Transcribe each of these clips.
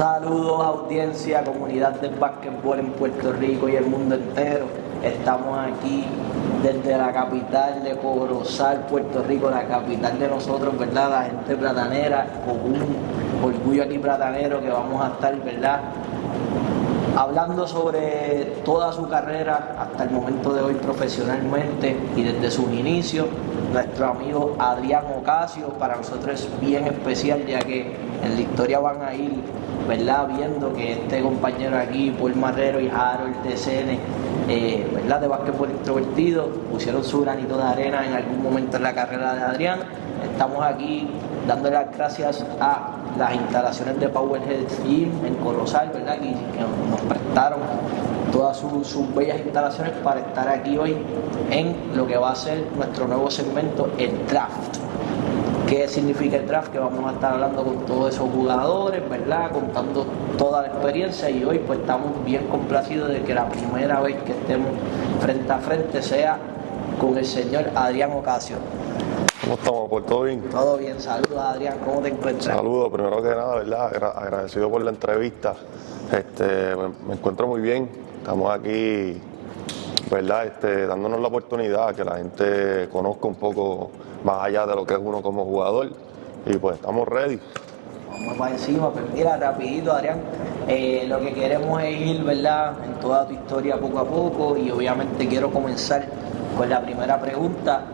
Saludos, audiencia, comunidad del básquetbol en Puerto Rico y el mundo entero. Estamos aquí desde la capital de Corozal, Puerto Rico, la capital de nosotros, ¿verdad? La gente platanera, con un orgullo aquí platanero que vamos a estar, ¿verdad? Hablando sobre toda su carrera hasta el momento de hoy profesionalmente y desde sus inicios. Nuestro amigo Adrián Ocasio, para nosotros es bien especial, ya que en la historia van a ir, ¿verdad?, viendo que este compañero aquí, Paul Marrero y Harold TCN, ¿verdad?, de básquetbol introvertido, pusieron su granito de arena en algún momento en la carrera de Adrián. Estamos aquí dándole las gracias a las instalaciones de Powerhead Gym en Corozal, ¿verdad?, que nos prestaron todas sus bellas instalaciones para estar aquí hoy en lo que va a ser nuestro nuevo segmento, el draft. ¿Qué significa el draft? Que vamos a estar hablando con todos esos jugadores, ¿verdad?, contando toda la experiencia, y hoy pues estamos bien complacidos de que la primera vez que estemos frente a frente sea con el señor Adrián Ocasio. ¿Cómo estamos? ¿Por todo bien? Todo bien, saludos Adrián, ¿cómo te encuentras? Saludos, primero que nada, ¿verdad? Agradecido por la entrevista. Me encuentro muy bien. Estamos aquí, ¿verdad? Dándonos la oportunidad que la gente conozca un poco más allá de lo que es uno como jugador. Y pues estamos ready. Vamos para encima. Pues mira, rapidito Adrián, lo que queremos es ir, ¿verdad?, en toda tu historia poco a poco, y obviamente quiero comenzar con la primera pregunta.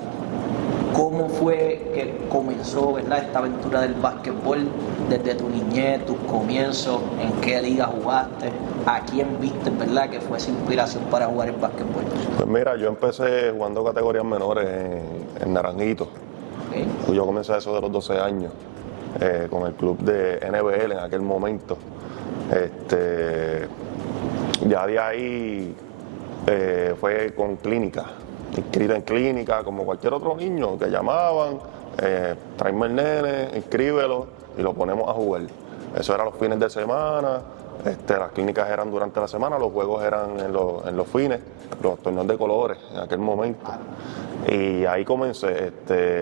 ¿Cómo fue que comenzó, ¿verdad?, esta aventura del básquetbol desde tu niñez, tus comienzos? ¿En qué liga jugaste? ¿A quién viste, verdad, que fue esa inspiración para jugar el básquetbol? Pues mira, yo empecé jugando categorías menores en Naranjito. Okay. Yo comencé eso de los 12 años con el club de NBL en aquel momento. Ya de ahí fue con clínica. Inscrito en clínica, como cualquier otro niño que llamaban, tráeme el nene, inscríbelo y lo ponemos a jugar. Eso era los fines de semana, las clínicas eran durante la semana, los juegos eran en los fines, los torneos de colores en aquel momento. Y ahí comencé.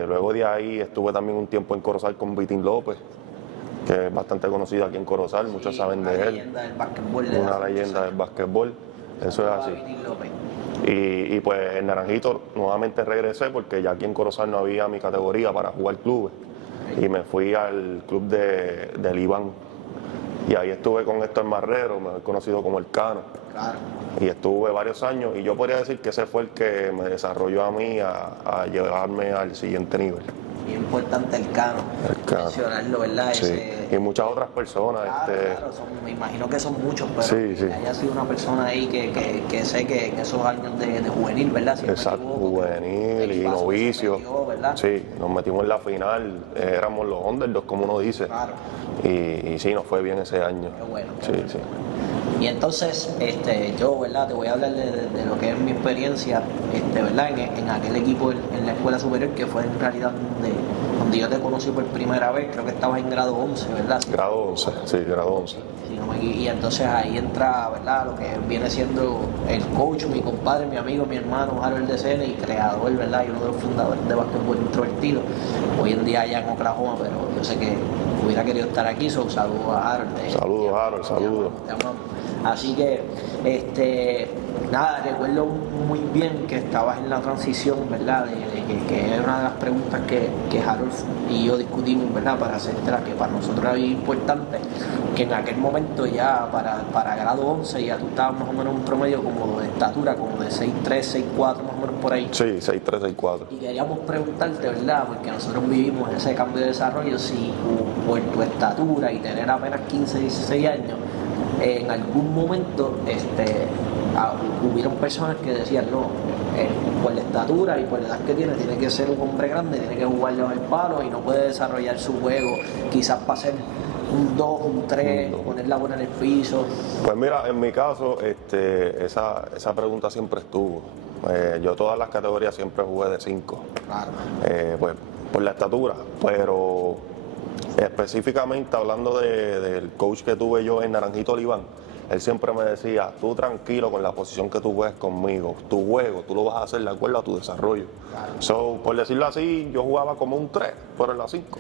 Luego de ahí estuve también un tiempo en Corozal con Vitín López, que es bastante conocido aquí en Corozal, muchos saben de él. Una leyenda del básquetbol. Una leyenda del básquetbol, eso es así. Y pues en Naranjito nuevamente regresé porque ya aquí en Corozal no había mi categoría para jugar clubes. Y me fui al club del Iván. Y ahí estuve con Héctor Marrero, mejor conocido como El Cano. Claro. Y estuve varios años, y yo podría decir que ese fue el que me desarrolló a mí a llevarme al siguiente nivel. Bien importante el Cano. Mencionarlo, ¿verdad? Sí. Y muchas otras personas. Claro, me imagino que son muchos, pero sí. que haya sido una persona ahí que sé que en esos años de juvenil, ¿verdad? Si exacto, juvenil y novicio. Sí, nos metimos en la final, éramos los underdogs, como uno dice. Claro. Y sí, nos fue bien ese año. Qué bueno. Sí. Y entonces, yo, ¿verdad?, te voy a hablar de lo que es mi experiencia, ¿verdad?, en aquel equipo en la escuela superior, que fue en realidad donde yo te conocí por primera vez. Creo que estabas en grado 11, ¿verdad? Grado 11, sí, grado 11. Y entonces ahí entra, ¿verdad?, lo que viene siendo el coach, mi compadre, mi amigo, mi hermano Harold DCN, y creador, ¿verdad?, y uno de los fundadores de básquetbol introvertido, hoy en día allá en Oklahoma, pero yo sé que hubiera querido estar aquí. Saludos a Harold. Saludos, Harold, saludos. Te amamos. Así que, nada, recuerdo muy bien que estabas en la transición, ¿verdad?, que era una de las preguntas que Harold y yo discutimos, ¿verdad?, para hacértela, que para nosotros era bien importante, que en aquel momento ya para grado 11 ya tú estabas más o menos en un promedio como de estatura, como de 6'3", 6'4", más o menos por ahí. Sí, 6'3", 6'4". Y queríamos preguntarte, ¿verdad?, porque nosotros vivimos ese cambio de desarrollo, si por tu estatura y tener apenas 15, 16 años, en algún momento hubieron personas que decían, no, por la estatura y por la edad que tiene que ser un hombre grande, tiene que jugar debajo del palo y no puede desarrollar su juego, quizás para ser un 2, un 3, poner la bola en el piso. Pues mira, en mi caso, esa pregunta siempre estuvo. Yo todas las categorías siempre jugué de 5. Claro. Pues por la estatura, pero específicamente hablando del coach que tuve yo en Naranjito Oliván, él siempre me decía, tú tranquilo con la posición que tú juegues conmigo, tu juego, tú lo vas a hacer de acuerdo a tu desarrollo. Claro. So, por decirlo así, yo jugaba como un 3, pero en la 5.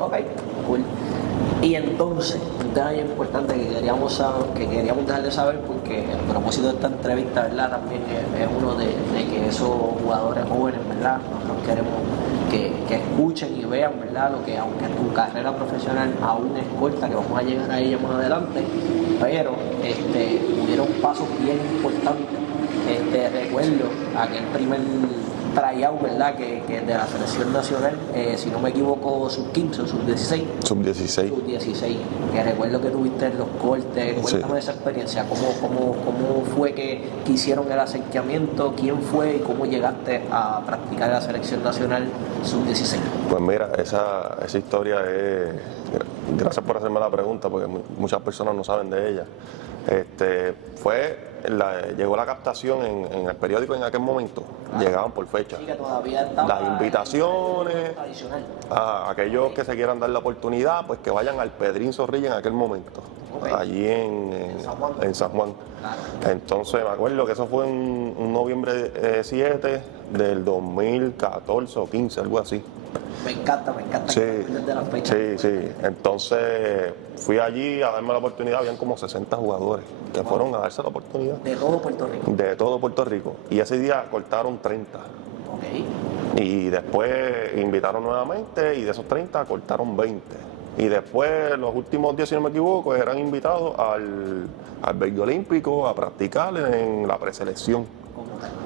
Ok, cool. Y entonces, un detalle importante que queríamos dejarle saber, porque el propósito de esta entrevista, ¿verdad? También es uno de que esos jugadores jóvenes, ¿verdad? Nosotros queremos que escuchen y vean, ¿verdad? Lo que, aunque tu carrera profesional aún es corta, que vamos a llegar a ella más adelante, pero hubieron pasos bien importantes. Recuerdo aquel primer tryout, ¿verdad? Que de la selección nacional, si no me equivoco, sub-15 o sub-16. Sub-16. Sub-16, que recuerdo que tuviste en los cortes. Cuéntame de esa experiencia, ¿cómo fue que hicieron el acercamiento? ¿Quién fue y cómo llegaste a practicar en la selección nacional sub-16? Pues mira, esa historia es... Gracias por hacerme la pregunta, porque muchas personas no saben de ella. Llegó la captación en el periódico en aquel momento, llegaban por fecha. Sí, que todavía estaba las invitaciones a aquellos Okay. que se quieran dar la oportunidad, pues que vayan al Pedrín Zorrilla en aquel momento, Okay. allí en San Juan. Claro. Entonces me acuerdo que eso fue un noviembre 7 del 2014 o 15, algo así. Me encanta Sí, desde la fecha. sí. Entonces fui allí a darme la oportunidad, habían como 60 jugadores que fueron a darse la oportunidad. De todo Puerto Rico. De todo Puerto Rico. Y ese día cortaron 30. Ok. Y después invitaron nuevamente y de esos 30 cortaron 20. Y después los últimos 10, si no me equivoco, eran invitados al albergue olímpico a practicar en la preselección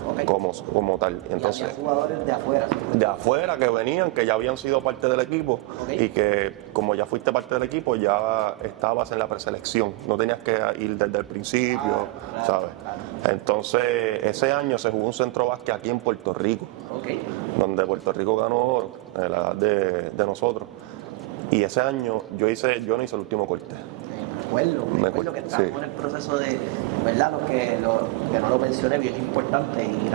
Okay. como tal. Entonces, y había jugadores de afuera. ¿Sí? de afuera que venían, que ya habían sido parte del equipo y que como ya fuiste parte del equipo ya estabas en la preselección, no tenías que ir desde el principio, ¿sabes? Claro. Entonces ese año se jugó un centro básquet aquí en Puerto Rico, donde Puerto Rico ganó oro en la edad de nosotros, y ese año yo no hice el último corte. Me acuerdo que estábamos en el proceso de, ¿verdad? Que no lo mencioné, bien importante, y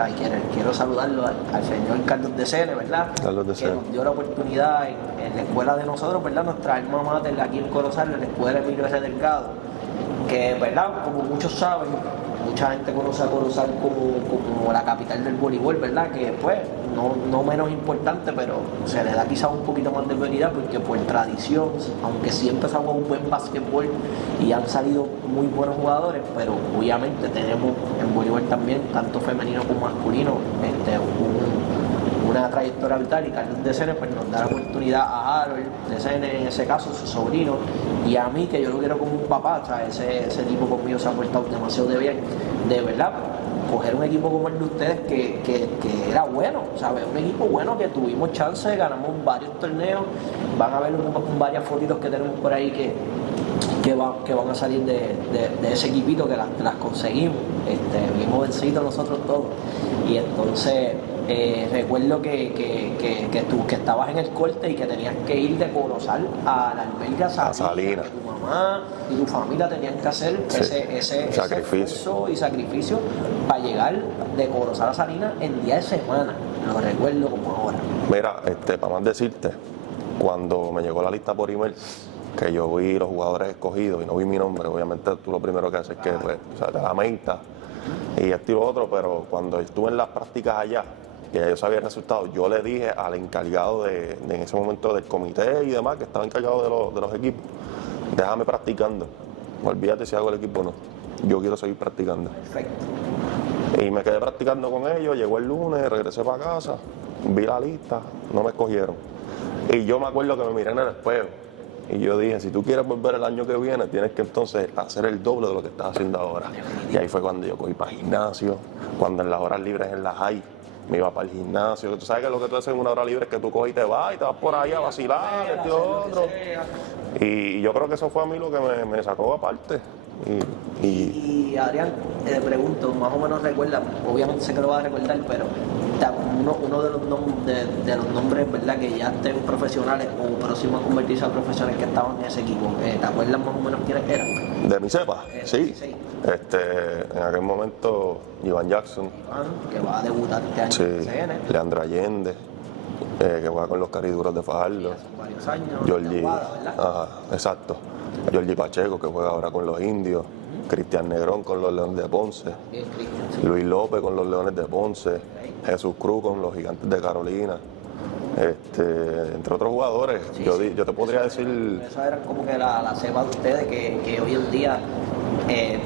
quiero saludarlo al señor Carlos de Sene, ¿verdad? Carlos de Sene. Que nos dio la oportunidad en la escuela de nosotros, ¿verdad? Nuestra alma mater aquí en Corozal, en la escuela Emilio R. Delgado, que, ¿verdad? Como muchos saben, mucha gente conoce a Corozal como la capital del voleibol, ¿verdad? Que pues no menos importante, pero se le da quizás un poquito más de prioridad porque por tradición, aunque siempre se ha jugado un buen básquetbol y han salido muy buenos jugadores, pero obviamente tenemos en voleibol también, tanto femenino como masculino, una trayectoria vital, y Carlos de Sene pues nos da la oportunidad a Harold de Sene, en ese caso su sobrino, y a mí, que yo lo quiero como un papá. O sea, ese tipo conmigo se ha portado demasiado de bien, de verdad. Coger un equipo como el de ustedes que era bueno, ¿sabes? Un equipo bueno que tuvimos chance, ganamos varios torneos. Van a ver varias fotitos que tenemos por ahí que van a salir de ese equipito, que las conseguimos, bien jovencitos nosotros todos. Y entonces recuerdo que estabas en el corte y que tenías que ir de Corozal a la albergue Salinas, que tu mamá y tu familia tenían que hacer ese esfuerzo y sacrificio para llegar de Corozal a Salinas en día de semana. Lo recuerdo como ahora. Mira, para más decirte, cuando me llegó la lista por email, que yo vi los jugadores escogidos y no vi mi nombre, obviamente tú lo primero que haces es que pues, te lamentas y esto y lo otro, pero cuando estuve en las prácticas allá, que ya yo sabía el resultado, yo le dije al encargado en ese momento del comité y demás, que estaba encargado de los equipos, déjame practicando, olvídate si hago el equipo o no, yo quiero seguir practicando. Perfecto. Y me quedé practicando con ellos, llegó el lunes, regresé para casa, vi la lista, no me escogieron. Y yo me acuerdo que me miré en el espejo y yo dije, si tú quieres volver el año que viene, tienes que entonces hacer el doble de lo que estás haciendo ahora. Y ahí fue cuando yo cogí para el gimnasio, cuando en las horas libres en la high me iba para el gimnasio. Tú sabes que lo que tú haces en una hora libre es que tú coges y te vas por ahí a vacilar, esto y otro. Y yo creo que eso fue a mí lo que me sacó aparte. Y Adrián, te pregunto, más o menos recuerda, obviamente sé que lo vas a recordar, pero uno de los nombres, ¿verdad?, que ya estén profesionales o próximos a convertirse a profesionales que estaban en ese equipo, ¿te acuerdas más o menos quiénes eran? ¿De mi cepa? Sí. En aquel momento, Iván Jackson. Que va a debutar este año en el CN. Leandro Allende, que juega con los Cariduros de Fajardo. Hace varios años. Georgie, ¿verdad? exacto. Georgie Pacheco, que juega ahora con los Indios. Cristian Negrón con los Leones de Ponce. Bien, Cristian, sí. Luis López con los Leones de Ponce. Jesús Cruz con los Gigantes de Carolina. entre otros jugadores. Sí, yo, sí. yo te podría decir, Esa era como que la cepa de ustedes, que hoy en día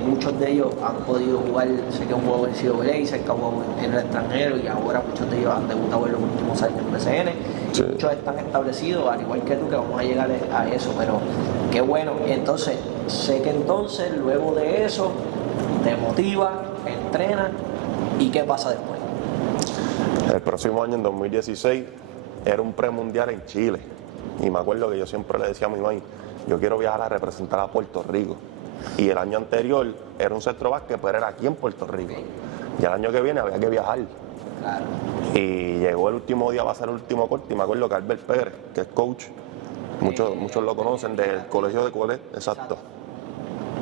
muchos de ellos han podido jugar, sé que un juego en CWA, sé que jugado en el extranjero y ahora muchos de ellos han debutado en los últimos años en BCN. Sí. Y muchos están establecidos, al igual que tú, que vamos a llegar a eso, pero qué bueno. Entonces, sé que entonces, luego de eso, te motiva, entrenas, ¿y qué pasa después? el próximo año, en 2016, era un premundial en Chile. Y me acuerdo que yo siempre le decía a mi mamá, yo quiero viajar a representar a Puerto Rico. Y el año anterior era un centro básquet, pero era aquí en Puerto Rico. Y el año que viene había que viajar. Claro. Y llegó el último día, va a ser el último corte, y me acuerdo que Albert Pérez, que es coach, muchos lo conocen del colegio de Colet, exacto,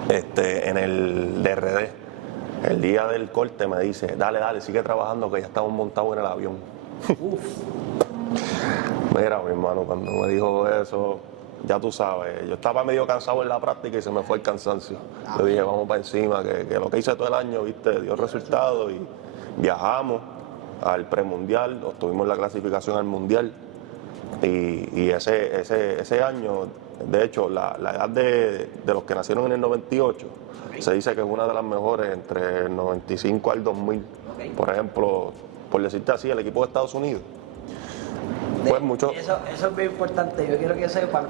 en el DRD. El día del corte me dice, dale, sigue trabajando que ya estamos montados en el avión. Uf, Mira, mi hermano, cuando me dijo eso, ya tú sabes, yo estaba medio cansado en la práctica y se me fue el cansancio. Yo dije, vamos para encima, que lo que hice todo el año, viste, dio resultados y viajamos al premundial, obtuvimos la clasificación al mundial y ese año, de hecho, la edad de los que nacieron en el 98 se dice que es una de las mejores entre el 95 al 2000. Por ejemplo, por decirte así, el equipo de Estados Unidos. Pues mucho. Eso es muy importante. Yo quiero que sepan,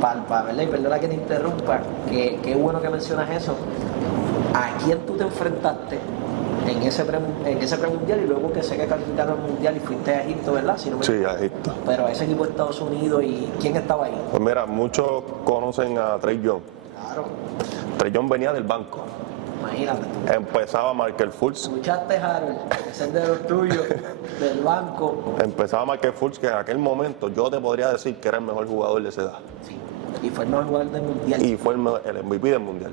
¿verdad? Y perdona que te interrumpa, que qué bueno que mencionas eso. ¿A quién tú te enfrentaste en ese premundial y luego que sé que calificaron al mundial y fuiste a Egipto, ¿verdad? Si no me Sí, equivoco. a Egipto. Pero a ese equipo de Estados Unidos, ¿y quién estaba ahí? Pues mira, muchos conocen a Trey Young. Claro, Trey Young venía del banco. imagínate. Empezaba Markel Fultz. Escuchaste, Harold, ese es de los tuyos, del banco. Empezaba Markel Fultz, que en aquel momento yo te podría decir que era el mejor jugador de esa edad. Sí. Y fue el mejor jugador del mundial. Y fue el MVP del mundial.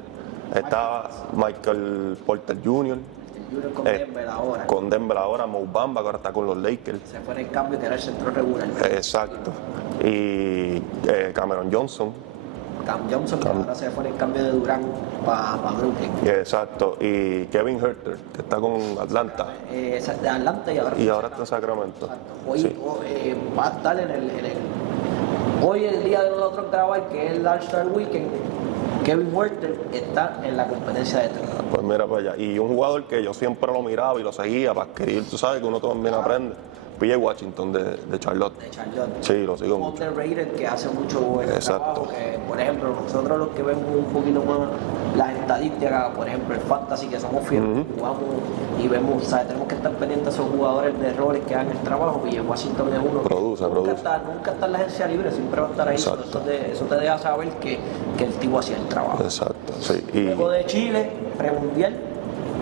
Estaba Michael Porter Jr. El Junior con eh, Denver ahora. Con Denver ahora, Mo Bamba, que ahora está con los Lakers. Se fue en el cambio que era el centro regular. Exacto. Y Cameron Johnson. Cam Johnson, que ahora se fue en el cambio de Durán para Brooklyn. Exacto. Y Kevin Huerter, que está con Atlanta. Esa es de Atlanta y ahora Está en Sacramento. Hoy Sí. va a estar hoy el día de nosotros grabar, que es el All-Star Weekend. Kevin Huerter está en la competencia de tres. Pues mira para allá. Y un jugador que yo siempre lo miraba y lo seguía para adquirir, tú sabes que uno también aprende. PJ Washington de Charlotte. De Charlotte. Sí, lo sigo mucho. Underrated, que hace mucho buen Exacto. trabajo, que por ejemplo nosotros los que vemos un poquito más las estadísticas, por ejemplo el fantasy, que somos fieles, jugamos y vemos, ¿sabes? Tenemos que estar pendientes de esos jugadores de errores que hagan el trabajo, y Washington es uno Produce. nunca está en la agencia libre, siempre va a estar ahí. Exacto. Eso te deja saber que el tipo hacía el trabajo. Exacto, sí. Y Luego de Chile, premundial,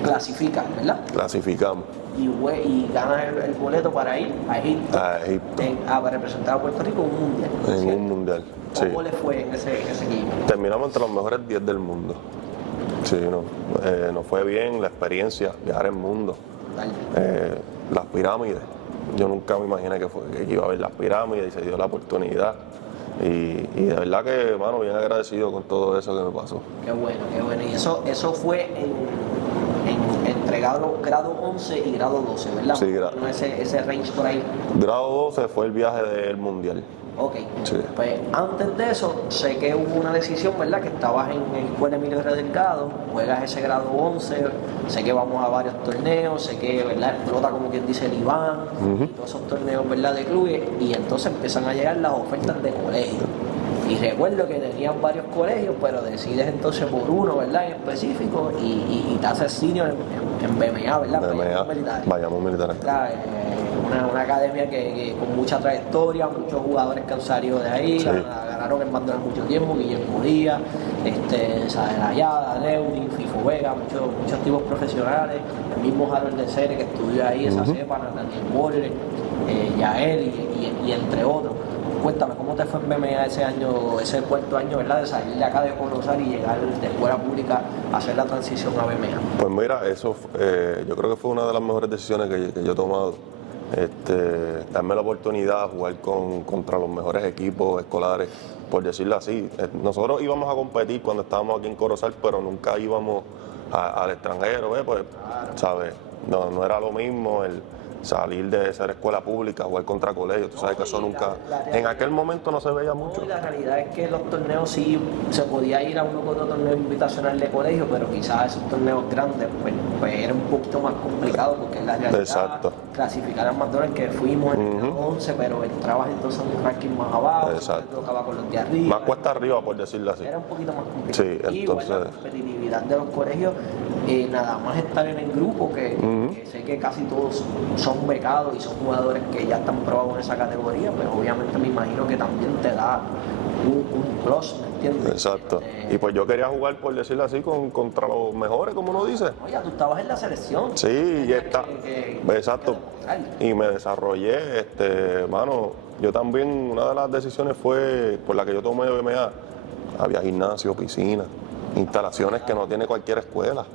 clasifica, ¿verdad? clasificamos Y gana el boleto para ir a Egipto, a Egipto a representar a Puerto Rico en un mundial. en ¿cierto? un mundial. Sí. ¿Cómo le fue en ese equipo? Terminamos entre los mejores 10 del mundo. Sí, nos fue bien la experiencia, viajar el mundo. Dale. Las pirámides. Yo nunca me imaginé que iba a ver las pirámides y se dio la oportunidad. Y de verdad que, hermano, bien agradecido con todo eso que me pasó. Qué bueno, qué bueno. Y eso fue entre grado 11 y grado 12, ¿verdad? Sí, No, ese range por ahí. Grado 12 fue el viaje del mundial. Ok. Sí. Pues antes de eso, sé que hubo una decisión, ¿verdad? Que estabas en la escuela Emilio R. Delgado, juegas ese grado 11, sé que vamos a varios torneos, sé que, ¿verdad? Explota como quien dice el Iván, y todos esos torneos, ¿verdad? De clubes, y entonces empiezan a llegar las ofertas de colegio. Y recuerdo que tenían varios colegios, pero decides entonces por uno, ¿verdad? En específico, y te haces senior en BMA, ¿verdad? Vayamos Militar. ¿Verdad? Una academia que con mucha trayectoria, muchos jugadores que han salido de ahí, Sí. ganaron el Bandera mucho tiempo, Guillermo Díaz, Sael Ayada, Neudi, Fifo Vega, muchos tipos profesionales, el mismo Harold de Cere que estudió ahí, esa cepa, Nathaniel Waller, Yael y entre otros. Cuéntame, ¿cómo te fue en BMA ese año, ese cuarto año, ¿verdad? De salir de acá de Corozal y llegar de escuela pública a hacer la transición a BMA. Pues mira, eso yo creo que fue una de las mejores decisiones que yo he tomado. Darme la oportunidad de jugar contra los mejores equipos escolares, por decirlo así. Nosotros íbamos a competir cuando estábamos aquí en Corozal, pero nunca íbamos al extranjero, pues, ¿sabes? No era lo mismo salir de ser escuela pública, jugar contra colegios, tú sabes que eso nunca, en aquel momento no se veía mucho. No, y la realidad es que los torneos sí se podía ir a uno con otro torneo invitacional de colegio, pero quizás esos torneos grandes pues era un poquito más complicado porque en la realidad Exacto. clasificar a McDonald's que fuimos en el 11, pero entrabas entonces en un ranking más abajo, Exacto. tocaba con los de arriba. Más cuesta arriba, por decirlo así. Era un poquito más complicado. Sí, Y igual la entonces- competitividad de los colegios, nada más estar en el grupo, que sé que casi todos son becados y son jugadores que ya están probados en esa categoría, pues obviamente me imagino que también te da un plus, ¿me entiendes? Exacto. Y pues yo quería jugar, por decirlo así, contra los mejores, como uno dice. Oye, tú estabas en la selección. Sí, y está. Exacto. Que Y me desarrollé, mano, yo también, una de las decisiones fue por la que yo tomé BMA, había gimnasio, piscina, instalaciones que no tiene cualquier escuela,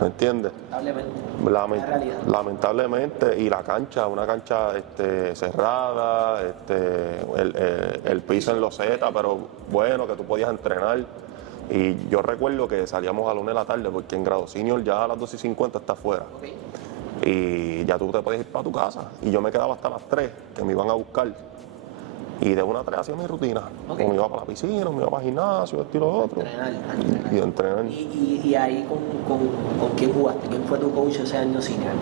¿me entiendes? lamentablemente, la realidad. Lamentablemente, y la cancha, una cancha cerrada, el piso en loseta, pero bueno, que tú podías entrenar. Y yo recuerdo que salíamos a la 1 de la tarde, porque en grado senior ya a las 2:50 está afuera. Ok. Y ya tú te puedes ir para tu casa. Y yo me quedaba hasta las 3, que me iban a buscar. Y de 1 a 3 hacía mi rutina. Ok. Me iba para la piscina, me iba para el gimnasio, esto y lo otro. Entrenar. Y a entrenar. Y ahí con quién jugaste, quién fue tu coach ese año senior.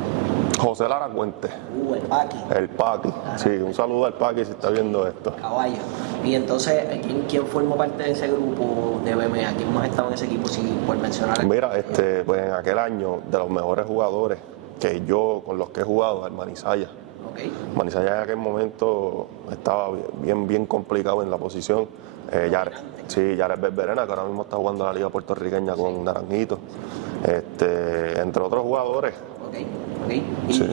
José Lara Cuente, El Paqui, el Paqui. Sí, un saludo al Paqui si está viendo esto. caballo. Y entonces, ¿quién formó parte de ese grupo de BMA? ¿Quién más estaba en ese equipo? Si por mencionar. Mira, pues en aquel año, de los mejores jugadores que yo, con los que he jugado, el Manizaya. Ok. Manizaya en aquel momento estaba bien complicado en la posición. Yares Berberena, que ahora mismo está jugando en la Liga Puertorriqueña con Naranjito. Entre otros jugadores. Ok. ¿Y, Sí.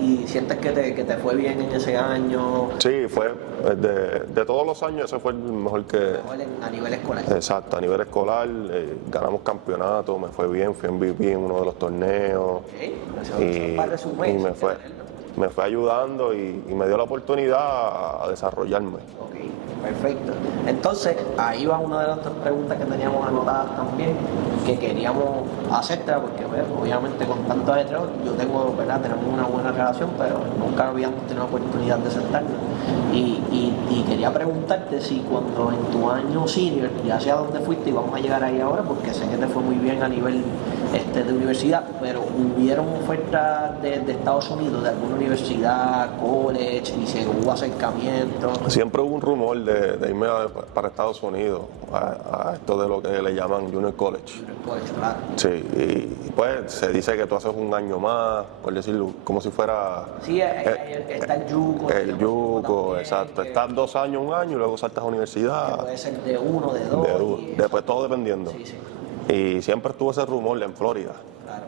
y sientes que te fue bien en ese año? Sí, fue de todos los años, ese fue el mejor que. A nivel escolar. Exacto, a nivel escolar, ganamos campeonato, me fue bien, fui MVP en uno de los torneos. Ok. Y me fue ayudando y me dio la oportunidad a desarrollarme. Ok, perfecto. Entonces, ahí va una de las otras preguntas que teníamos anotadas también, que queríamos hacerte, porque pues, obviamente con tanto ajetreo, yo tengo, ¿verdad? Tenemos una buena relación, pero nunca habíamos tenido la oportunidad de sentarnos. Y quería preguntarte si cuando en tu año senior, ya sea dónde fuiste, y vamos a llegar ahí ahora, porque sé que te fue muy bien a nivel de universidad, pero hubieron ofertas de Estados Unidos, de alguna universidad, college, y si hubo acercamiento. Siempre hubo un rumor de irme para Estados Unidos, a esto de lo que le llaman Junior College. College, claro. Sí, y pues se dice que tú haces un año más, por decirlo, como si fuera Sí, está el yuco. el yuco, también, exacto. que Estás 2 años, 1 año y luego saltas a universidad. puede ser de 1, de 2. Después todo dependiendo. Sí, sí, Y siempre estuvo ese rumor en Florida. claro.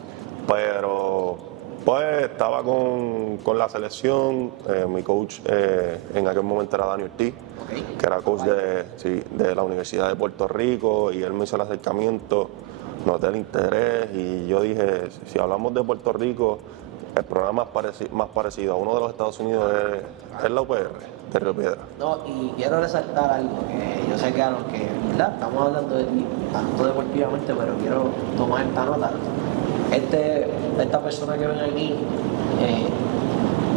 Pero pues estaba con la selección, mi coach en aquel momento era Daniel Ortiz, Ok. que era coach de la Universidad de Puerto Rico, y él me hizo el acercamiento, noté el interés y yo dije, si hablamos de Puerto Rico, el programa más parecido a uno de los Estados Unidos es la UPR de Río Piedra. No, y quiero resaltar algo, que yo sé que a los que, ¿verdad? Estamos hablando de ti, tanto deportivamente, pero quiero tomar esta nota. Esta persona que ven aquí,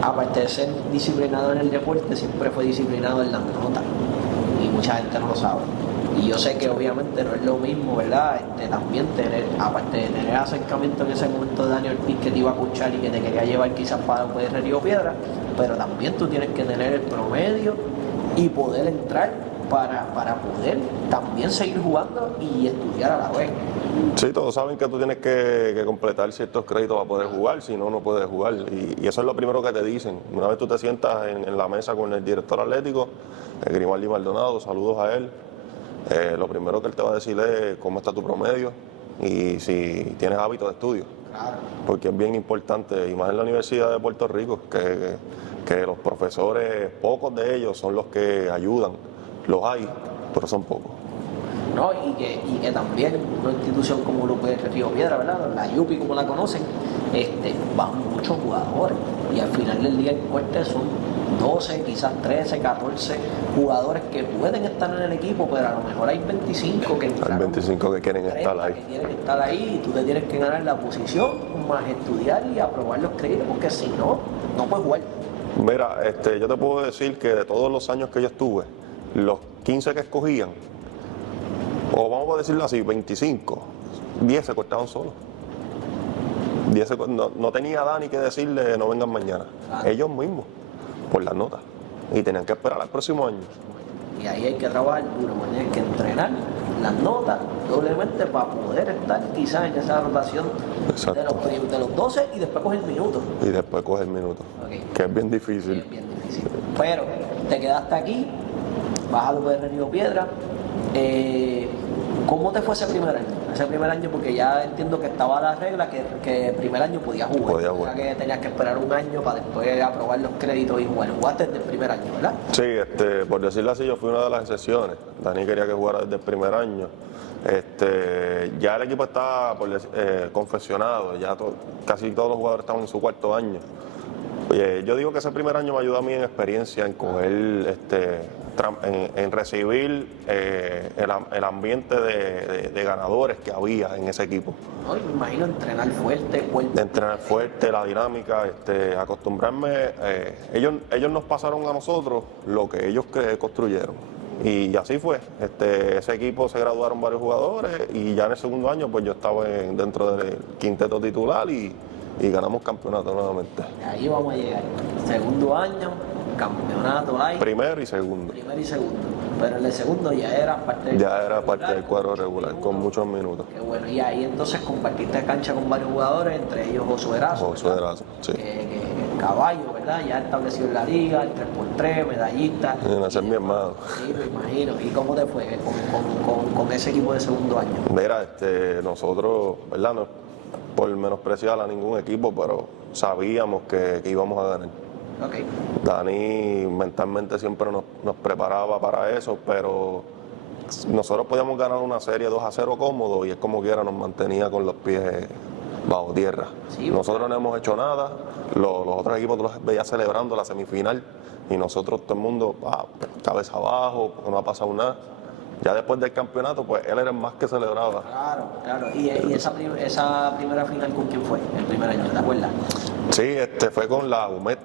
aparte de ser disciplinado en el deporte, siempre fue disciplinado en las notas. Y mucha gente no lo sabe. Y yo sé que obviamente no es lo mismo, ¿verdad? También aparte de tener acercamiento en ese momento de Daniel Ortiz que te iba a escuchar y que te quería llevar quizás para UPR Río Piedra, pero también tú tienes que tener el promedio y poder entrar para poder también seguir jugando y estudiar a la vez. Sí, todos saben que tú tienes que completar ciertos créditos para poder jugar, si no, no puedes jugar. Y eso es lo primero que te dicen. Una vez tú te sientas en la mesa con el director atlético, Grimaldi Maldonado, saludos a él. Lo primero que él te va a decir es cómo está tu promedio y si tienes hábito de estudio. Claro. Porque es bien importante, y más en la Universidad de Puerto Rico, que los profesores, pocos de ellos son los que ayudan. Los hay, pero son pocos. ¿No? Y que también una institución como lo puede Río Piedra, ¿verdad? La Yupi, como la conocen, van muchos jugadores y al final del día el corte son 12, quizás 13, 14 jugadores que pueden estar en el equipo, pero a lo mejor hay 25 que Hay 25 que quieren estar ahí. que quieren estar ahí, y tú te tienes que ganar la posición, más estudiar y aprobar los créditos, porque si no, no puedes jugar. Mira, yo te puedo decir que de todos los años que yo estuve, los 15 que escogían, o vamos a decirlo así, 25, 10 se cortaban solos. 10 no tenía a Dani que decirle no vengan mañana. Claro. Ellos mismos, por las notas. Y tenían que esperar al próximo año. Y ahí hay que trabajar duro, hay que entrenar las notas doblemente para poder estar quizás en esa rotación de los 12 y después coger minutos. Y después coger minutos, que es bien difícil. Es bien difícil. Pero te quedaste aquí, vas al UPR Río Piedra. ¿Cómo te fue ese primer año? Ese primer año, porque ya entiendo que estaba la regla que el primer año podías jugar. O sea que tenías que esperar un año para después aprobar los créditos y jugar. Jugaste desde el primer año, ¿verdad? Sí, por decirlo así, yo fui una de las excepciones. Dani quería que jugara desde el primer año. Ya el equipo estaba confeccionado, ya casi todos los jugadores estaban en su cuarto año. Yo digo que ese primer año me ayudó a mí en experiencia, en coger, en recibir el ambiente de ganadores que había en ese equipo. No, me imagino entrenar fuerte, la dinámica, acostumbrarme. Ellos nos pasaron a nosotros lo que ellos construyeron. Y así fue. Ese equipo se graduaron varios jugadores y ya en el segundo año pues yo estaba dentro del quinteto titular y ganamos campeonato nuevamente. Ahí vamos a llegar. Segundo año, campeonato ahí. Primero y segundo. Pero en el segundo ya era parte del cuadro regular, con muchos minutos. Qué bueno. Y ahí entonces compartiste cancha con varios jugadores, entre ellos Josué Erazo, sí. Caballo, ¿verdad? Ya establecido en la liga, el 3x3, medallista. Ese es mi hermano. Sí, me imagino. ¿Y cómo te fue con ese equipo de segundo año? Mira, nosotros, ¿verdad? No por menospreciar a ningún equipo, pero sabíamos que íbamos a ganar. Okay. Dani mentalmente siempre nos preparaba para eso, pero nosotros podíamos ganar una serie 2-0 cómodo y es como quiera nos mantenía con los pies bajo tierra. Sí, nosotros no hemos hecho nada, los otros equipos los veía celebrando la semifinal y nosotros todo el mundo cabeza abajo, no ha pasado nada. Ya después del campeonato, pues él era el más que celebraba. Claro. ¿Y esa primera final con quién fue? El primer año, ¿te acuerdas? Sí, fue con la UMED.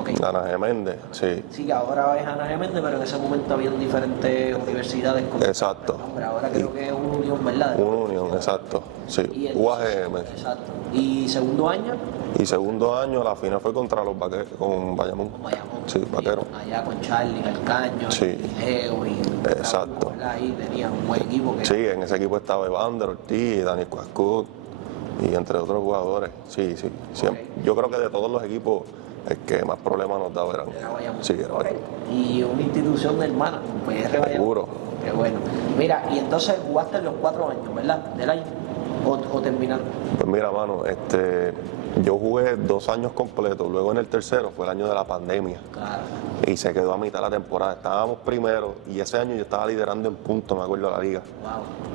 Okay. Ana Geméndez, sí. Sí, que ahora es Ana Geméndez, pero en ese momento habían diferentes universidades. Exacto. Ahora creo que es una unión, ¿verdad? Una unión, exacto. Sí, UAGM. Exacto. ¿Y segundo año? Y segundo año la final fue contra los Vaqueros, con Bayamón. Sí, Vaqueros. Allá con Charlie, Calcaño, sí. Geo y exacto. Ahí tenían un buen equipo. Sí, en ese equipo estaba Evander Ortiz, Dani Cuascut y entre otros jugadores. Sí. Okay. Yo creo que de todos los equipos el que más problemas nos daba era Bayamón. Sí, era Bayamón. Y una institución de hermanos, PR Bayamón. Seguro. Qué bueno. Mira, y entonces jugaste los 4 años, ¿verdad? Del año. ¿O terminaron? Pues mira, mano, yo jugué 2 años completos, luego en el tercero fue el año de la pandemia. Claro. Y se quedó a mitad de la temporada. Estábamos primero y ese año yo estaba liderando en puntos, me acuerdo, de la liga. Wow.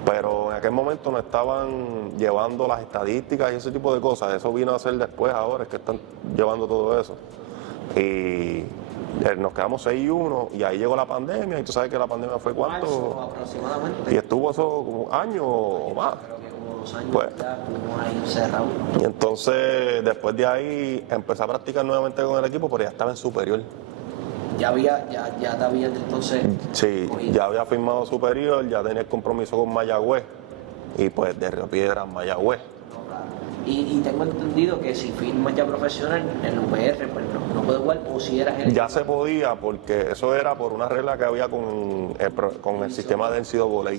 Pero en aquel momento no estaban llevando las estadísticas y ese tipo de cosas. Eso vino a ser después, ahora es que están llevando todo eso. Y nos quedamos 6-1 y ahí llegó la pandemia y tú sabes que la pandemia fue ¿cuánto? Marzo, aproximadamente. Y estuvo eso como año o más. Años pues, ya ahí cerrado. Y entonces después de ahí empecé a practicar nuevamente con el equipo, pero ya estaba en superior. Ya te había entonces. Sí, ya había firmado superior, ya tenía el compromiso con Mayagüez y pues de Río Piedra a Mayagüez. Y tengo entendido que si firmas ya profesional en UPR, pues no puedes jugar, o si eras el... Ya se podía, porque eso era por una regla que había con el sistema de NCAA.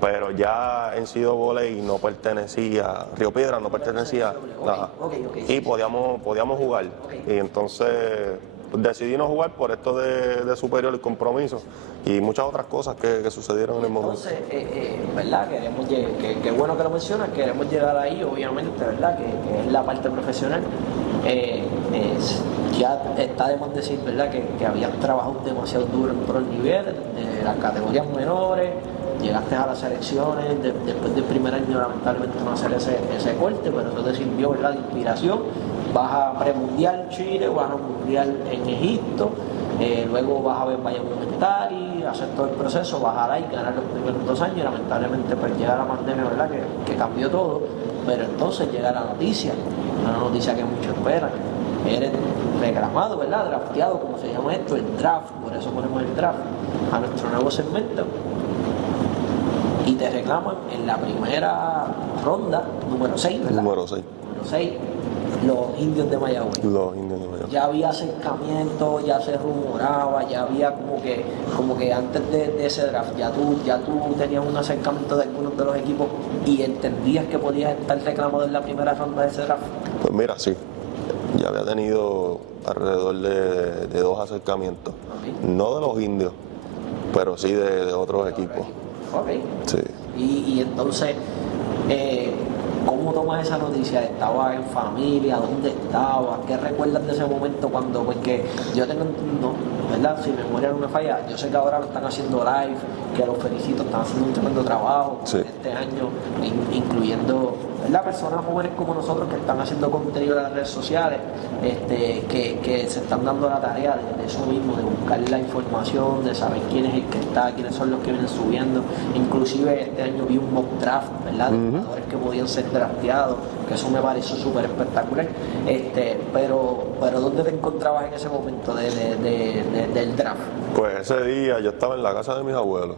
Pero ya NCAA no pertenecía, Río Piedra no pertenecía nada. Y podíamos jugar. Y entonces decidí no jugar por esto de superior y compromiso y muchas otras cosas que sucedieron en el momento. Entonces, ¿verdad? Queremos que bueno que lo mencionas, queremos llegar ahí, obviamente, ¿verdad? Que es la parte profesional. Ya está de más decir, ¿verdad? Que habías trabajado demasiado duro en todos los niveles, de las categorías menores, llegaste a las selecciones, después del primer año lamentablemente no hacer ese corte, pero eso te sirvió, ¿verdad? De inspiración vas a premundial Chile, vas a mundial en Egipto, luego vas a ver Bayern Monumental, hacer todo el proceso, vas a dar y ganar los primeros 2 años. Y lamentablemente pues llega la pandemia, ¿verdad? Que cambió todo, pero entonces llega la noticia, una noticia que muchos esperan. Eres reclamado, ¿verdad? Drafteado, como se llama esto, el draft, por eso ponemos el draft a nuestro nuevo segmento. Y te reclaman en la primera ronda, número 6, ¿verdad? Número 6. Número 6, los indios de Mayagüez. Los indios de Mayagüez. Ya había acercamiento, ya se rumoraba, ya había como que antes de ese draft, ya tú tenías un acercamiento de algunos de los equipos y entendías que podías estar reclamado en la primera ronda de ese draft. Pues mira, sí. Ya había tenido alrededor de 2 acercamientos. Okay. No de los indios, pero sí de otros equipos. Ok. Sí. Y entonces, ¿cómo tomas esa noticia? ¿Estabas en familia? ¿Dónde estabas? ¿Qué recuerdas de ese momento cuando, porque yo tengo, no, ¿verdad? Si mi memoria no me falla, yo sé que ahora lo están haciendo live, que los felicito, están haciendo un tremendo trabajo sí. este año, incluyendo, ¿verdad? Personas jóvenes como nosotros que están haciendo contenido en las redes sociales, que se están dando la tarea de eso mismo, de buscar la información, de saber quién es el que está, quiénes son los que vienen subiendo. Inclusive este año vi un mock draft, ¿verdad? De jugadores que podían ser drafteados, que eso me pareció súper espectacular. Pero ¿dónde te encontrabas en ese momento del draft? Pues ese día yo estaba en la casa de mis abuelos.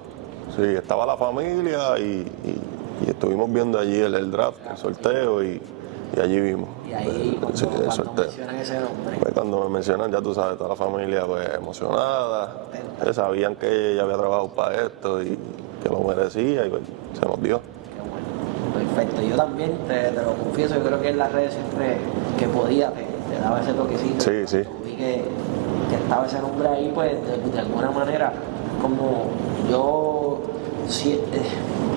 Sí, estaba la familia y estuvimos viendo allí el draft, el sorteo y allí vimos. Y ahí cuando mencionan ese nombre. Pues cuando me mencionan, ya tú sabes, toda la familia pues emocionada, que sabían que ella había trabajado para esto y que lo merecía y pues, se nos dio. Qué bueno, perfecto. Yo también te lo confieso, yo creo que en las redes siempre que podía te daba ese toquecito. Sí, sí. Vi que estaba ese nombre ahí, pues de alguna manera, como yo,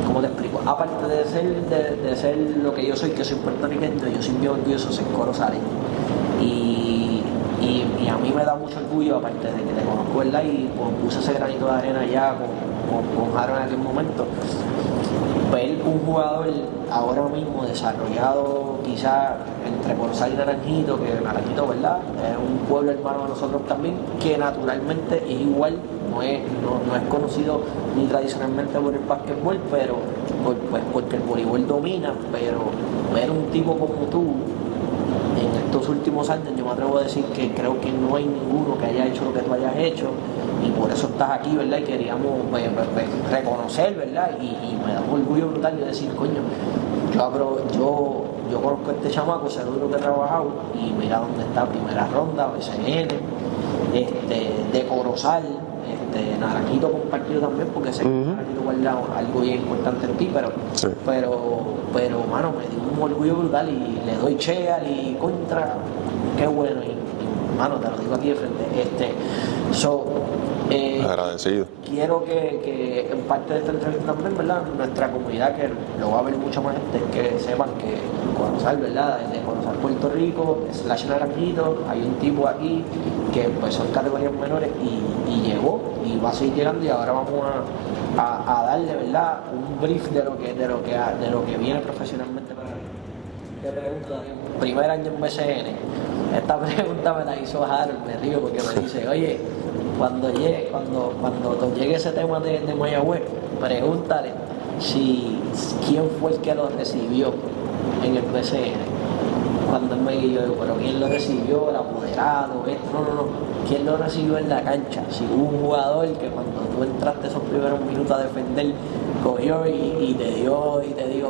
¿cómo te explico? Aparte de ser lo que yo soy, que soy puertorriqueño, yo soy bien orgulloso de ser corozaleño. Y a mí me da mucho orgullo, aparte de que te conozco, ¿verdad? Y pues, puse ese granito de arena allá con Jaro en aquel momento. Ver un jugador ahora mismo desarrollado quizás entre Corozal y Naranjito, que Naranjito, ¿verdad? Es un pueblo hermano de nosotros también, que naturalmente es igual, no es conocido ni tradicionalmente por el básquetbol, pero pues porque el voleibol domina, pero ver un tipo como tú en estos últimos años, yo me atrevo a decir que creo que no hay ninguno que haya hecho lo que tú hayas hecho, y por eso estás aquí, ¿verdad? Y queríamos reconocer, ¿verdad? Y me da un orgullo brutal de decir, coño, yo conozco a este chamaco, sé duro que ha trabajado, y mira dónde está, primera ronda, BCN, de Corozal, Naranjito compartido también, porque sé que Naranjito guarda algo bien importante en ti, pero mano, me dio un orgullo brutal y le doy cheer y contra, qué bueno, y mano, te lo digo aquí de frente. Agradecido. Quiero que en parte de esta entrevista también, ¿verdad? Nuestra comunidad, que lo va a ver mucha más gente, que sepan que Corozal, ¿verdad? De Corozal, Puerto Rico, / Naranjito, hay un tipo aquí que pues son categorías menores y llegó y va a seguir llegando, y ahora vamos a darle, ¿verdad? Un brief de lo que viene profesionalmente para mí. Te pregunto, primer año en BCN, esta pregunta me la hizo Harold, me río porque me dice, oye, cuando llegue ese tema de Mayagüez, pregúntale quién fue el que lo recibió en el BCN. Cuando él me dijo, yo digo, pero ¿quién lo recibió? ¿El apoderado? No. ¿Quién lo recibió en la cancha? Si hubo un jugador que cuando tú entraste esos primeros minutos a defender, cogió y te dijo,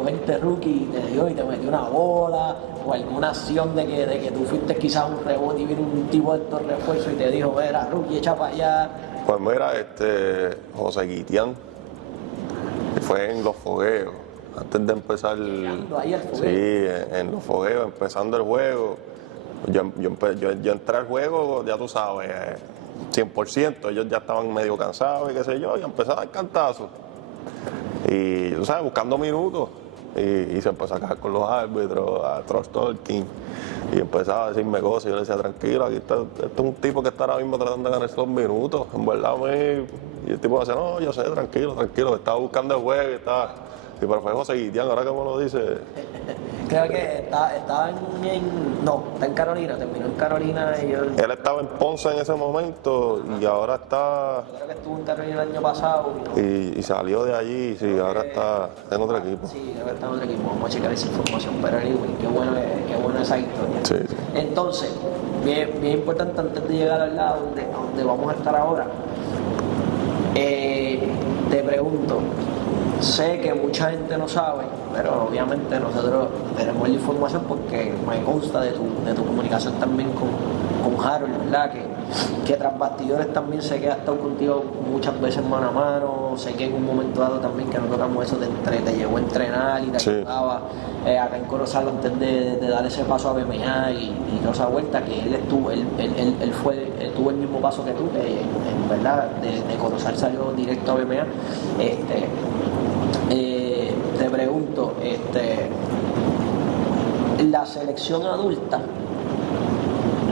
vente rookie, y te metió una bola, o alguna acción de que tú fuiste quizás un rebote y vino un tipo de alto refuerzo y te dijo, verá, rookie, echa para allá. Pues mira, José Guitián, que fue en los fogueos, antes de empezar, Ahí el fogueo. sí, en los fogueos, empezando el juego. Yo entré al juego, ya tú sabes, 100%, ellos ya estaban medio cansados y qué sé yo, y empecé a dar cantazos. Y tú sabes, buscando minutos. Y se empezó a quejar con los árbitros, a Trost Tolkien, y empezaba a decirme cosas. Y yo le decía, tranquilo, aquí está, este es un tipo que está ahora mismo tratando de ganarse los minutos, en verdad. Y el tipo me decía, no, yo sé, tranquilo, estaba buscando el juego y estaba. Y pero fue José Guitián, ahora que me lo dice. Creo que estaba está en Carolina, terminó en Carolina y yo Él estaba en Ponce en ese momento y ahora está... creo que estuvo en Carolina el año pasado. Y salió de allí, sí, ahora está en otro equipo. Sí, creo que está en otro equipo. Vamos a checar esa información. Pero anyway, qué bueno esa historia. Sí, sí. Entonces, bien importante antes de llegar al lado a donde vamos a estar ahora, te pregunto, sé que mucha gente no sabe, pero obviamente nosotros tenemos la información porque me consta de tu comunicación también con Harold, ¿verdad? Que tras bastidores también sé que ha estado contigo muchas veces mano a mano, sé que en un momento dado también que no tocamos eso te llevó a entrenar y te ayudaba acá en Corozal antes de dar ese paso a BMA y toda esa vuelta, que él tuvo el mismo paso que tú, en verdad, de Corozal salió directo a BMA. Te pregunto, la selección adulta,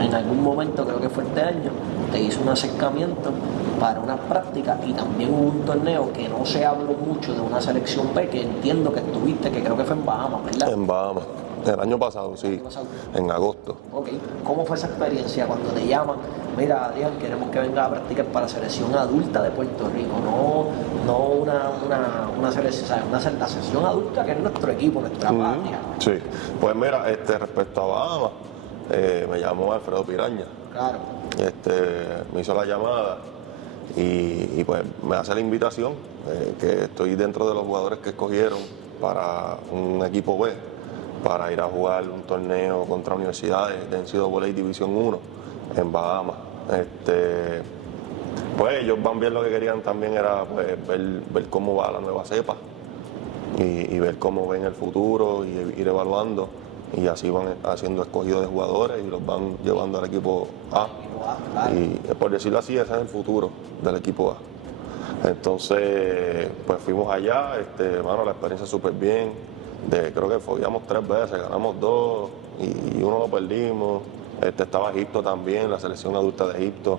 en algún momento, creo que fue este año, te hizo un acercamiento para unas prácticas y también hubo un torneo que no se habló mucho de una selección B, que entiendo que estuviste, que creo que fue en Bahamas, ¿verdad? En Bahamas, el año pasado, sí, en agosto. Ok, ¿cómo fue esa experiencia cuando te llaman? Mira, Adrián, queremos que venga a practicar para la selección adulta de Puerto Rico, no una selección, ¿sabes? La selección adulta que es nuestro equipo, nuestra patria. Sí, pues mira, respecto a Bahamas, me llamó Alfredo Piraña. Claro. Me hizo la llamada y pues me hace la invitación, que estoy dentro de los jugadores que escogieron para un equipo B, para ir a jugar un torneo contra universidades de NCAA División 1 en Bahamas. Pues ellos van bien, lo que querían también era pues, ver cómo va la nueva cepa y ver cómo ven el futuro y ir evaluando, y así van haciendo escogidos de jugadores y los van llevando al equipo A. Y por decirlo así, ese es el futuro del equipo A. Entonces, pues fuimos allá, mano, la experiencia súper bien. Creo que fogueamos 3 veces, ganamos 2 y 1 lo perdimos. Estaba Egipto también, la selección adulta de Egipto,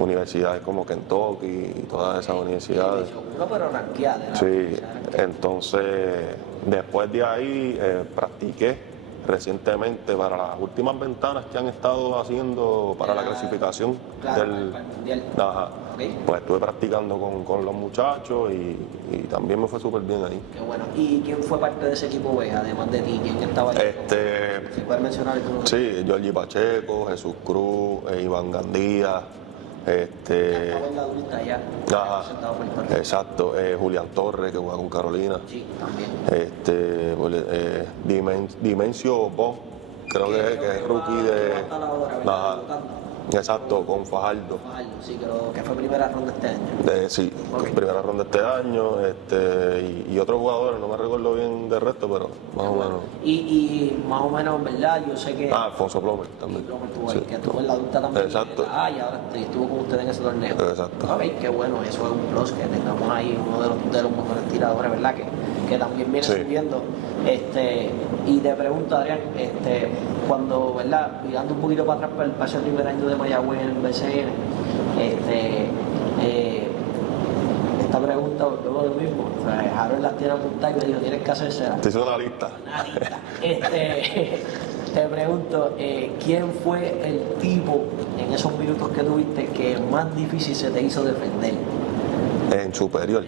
universidades como Kentucky y todas esas universidades. Pero ranqueada. Sí, entonces después de ahí practiqué recientemente para las últimas ventanas que han estado haciendo para la clasificación del mundial. Ajá. Okay. Pues estuve practicando con los muchachos y también me fue súper bien ahí. Qué bueno. ¿Y quién fue parte de ese equipo B, además de ti? ¿Quién estaba ahí? Si puedes mencionar el grupo. Sí, Giorgi Pacheco, Jesús Cruz, Iván Gandía. Estaba en la adulta ya. Ajá, exacto, Julián Torres, que juega con Carolina. Sí, también. Dimencio Bo, creo que es rookie de. Ajá, exacto, con Fajardo. Sí, creo que fue primera ronda este año. Sí, primera ronda este año, y otros jugadores, no me recuerdo bien del resto, pero más o menos. Y más o menos, ¿verdad? Yo sé que. Alfonso Plomer también. Plomer estuvo ahí, que estuvo en la adulta también. Exacto. Y ahora estuvo con ustedes en ese torneo. Exacto. Ok, qué bueno, eso es un plus, que tengamos ahí uno de los mejores tiradores, ¿verdad? Que también viene subiendo. Y te pregunto, Adrián, cuando, ¿verdad? Mirando un poquito para atrás para ese primer año de Mayagüez en el BCN, esta pregunta, luego lo mismo, o sea, Harold las tiene apuntadas y me dijo, tienes que hacérsela. Te hice una lista. Te pregunto, ¿quién fue el tipo en esos minutos que tuviste que más difícil se te hizo defender? En superior.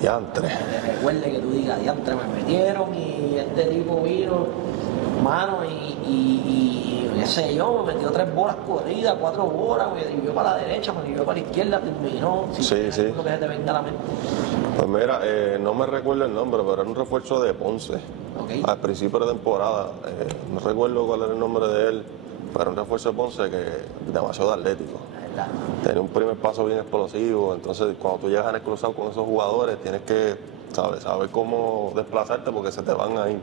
Diantre. Recuerde que tú digas, diantre, me metieron y este tipo vino, mano, y qué sé yo, me metió 3 bolas corridas, 4 bolas, me dirigió para la derecha, me dirigió para la izquierda, terminó. Sí. Lo que se te venga a la mente. Pues mira, no me recuerdo el nombre, pero era un refuerzo de Ponce. Okay. Al principio de temporada, no recuerdo cuál era el nombre de él, pero era un refuerzo de Ponce que demasiado atlético. Tenía un primer paso bien explosivo, entonces cuando tú llegas en el cruzado con esos jugadores tienes que saber cómo desplazarte porque se te van a ir.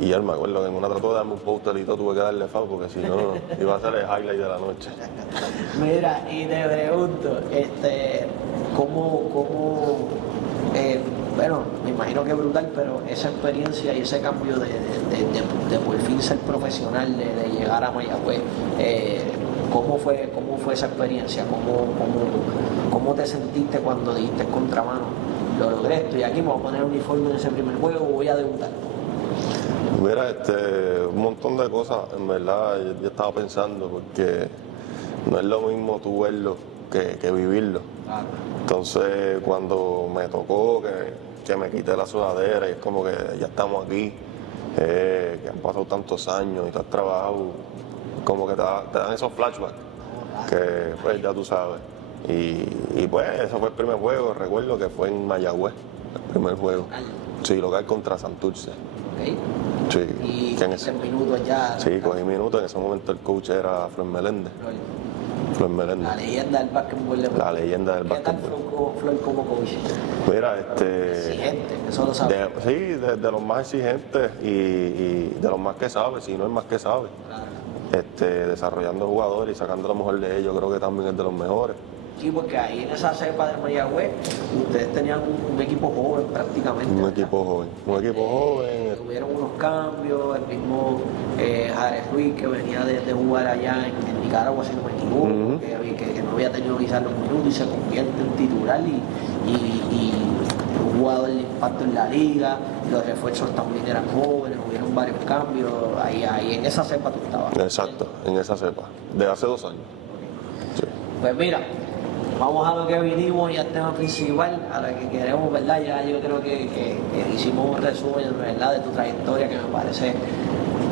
Y él, me acuerdo que en una trató de darme un póster y todo, tuve que darle foul porque si no iba a ser el highlight de la noche. Mira, y te pregunto, bueno, me imagino que brutal, pero esa experiencia y ese cambio de por fin ser profesional, de llegar a Mayagüez, ¿cómo fue esa experiencia? ¿Cómo te sentiste cuando dijiste contramano? lo logré, estoy aquí, me voy a poner el uniforme en ese primer juego, voy a debutar? Mira, un montón de cosas, en verdad, yo estaba pensando, porque no es lo mismo tú verlo que vivirlo. Claro. Entonces, cuando me tocó que me quité la sudadera, y es como que ya estamos aquí, que han pasado tantos años y tú has trabajado, como que te dan esos flashbacks, que pues ya tú sabes. Y pues, eso fue el primer juego, recuerdo que fue en Mayagüez, el primer juego. Sí, local contra Santurce. Okay. Sí. Y que en 15 minutos ya. Sí, cogí minutos. En ese momento el coach era Flor Meléndez. Flor Meléndez. La leyenda del básquetbol. La leyenda del básquetbol. ¿Qué tal Flor como coach? Mira, exigente, eso lo sabes. sí, de los más exigentes y de los más que sabe, si no es más que sabe. Claro. Desarrollando jugadores y sacando lo mejor de ellos, creo que también es de los mejores. Sí, porque ahí en esa cepa de Mayagüez, ustedes tenían un equipo joven prácticamente. Un equipo joven. Tuvieron unos cambios, el mismo Jares Ruiz, que venía de jugar allá en Nicaragua, si no me equivoco, que no había tenido quizás los minutos y se convierte en titular y un jugador de impacto en la liga. Los refuerzos también eran jóvenes, hubieron varios cambios. Ahí en esa cepa tú estabas. Exacto, en esa cepa, de hace 2 años. Okay. Sí. Pues mira, vamos a lo que vinimos y al tema principal, a lo que queremos, ¿verdad? Ya yo creo que hicimos un resumen, ¿verdad?, de tu trayectoria, que me parece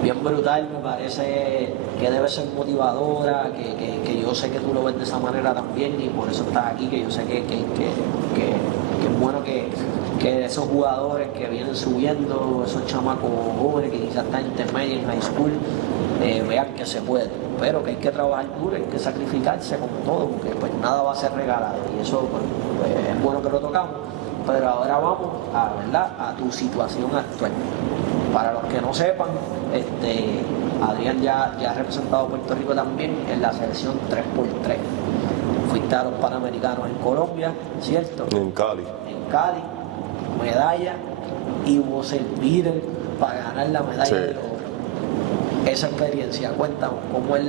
bien brutal, me parece que debe ser motivadora, que yo sé que tú lo ves de esa manera también y por eso estás aquí, que yo sé que es bueno que esos jugadores que vienen subiendo, esos chamacos jóvenes que quizás están en intermedio, en high school, vean que se puede, pero que hay que trabajar duro, hay que sacrificarse como todo, porque pues nada va a ser regalado y eso pues, es bueno que lo tocamos. Pero ahora vamos a tu situación actual. Para los que no sepan, Adrián ya ha representado a Puerto Rico también en la selección 3x3. Fuiste a los Panamericanos en Colombia, ¿cierto? En Cali. En Cali, medalla, y hubo servir para ganar la medalla de oro. Esa experiencia, cuéntanos cómo es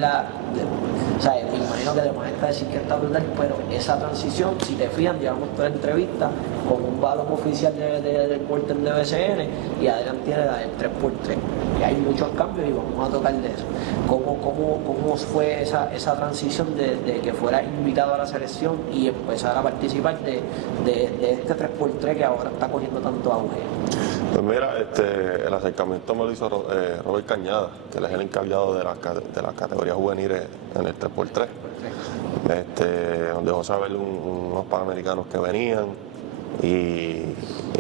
o sea, me imagino que además está decir que está brutal, pero esa transición, si te fían, llevamos 3 entrevistas con un balón oficial del Porter de BCN y Adrián tiene la del 3x3. Y hay muchos cambios y vamos a tocar de eso. ¿Cómo fue esa transición de que fueras invitado a la selección y empezar a participar de este 3x3 que ahora está cogiendo tanto auge? Pues mira, el acercamiento me lo hizo Robert Cañada, que él es el encargado de las categorías juveniles en el 3x3. Nos dejó saber unos panamericanos que venían y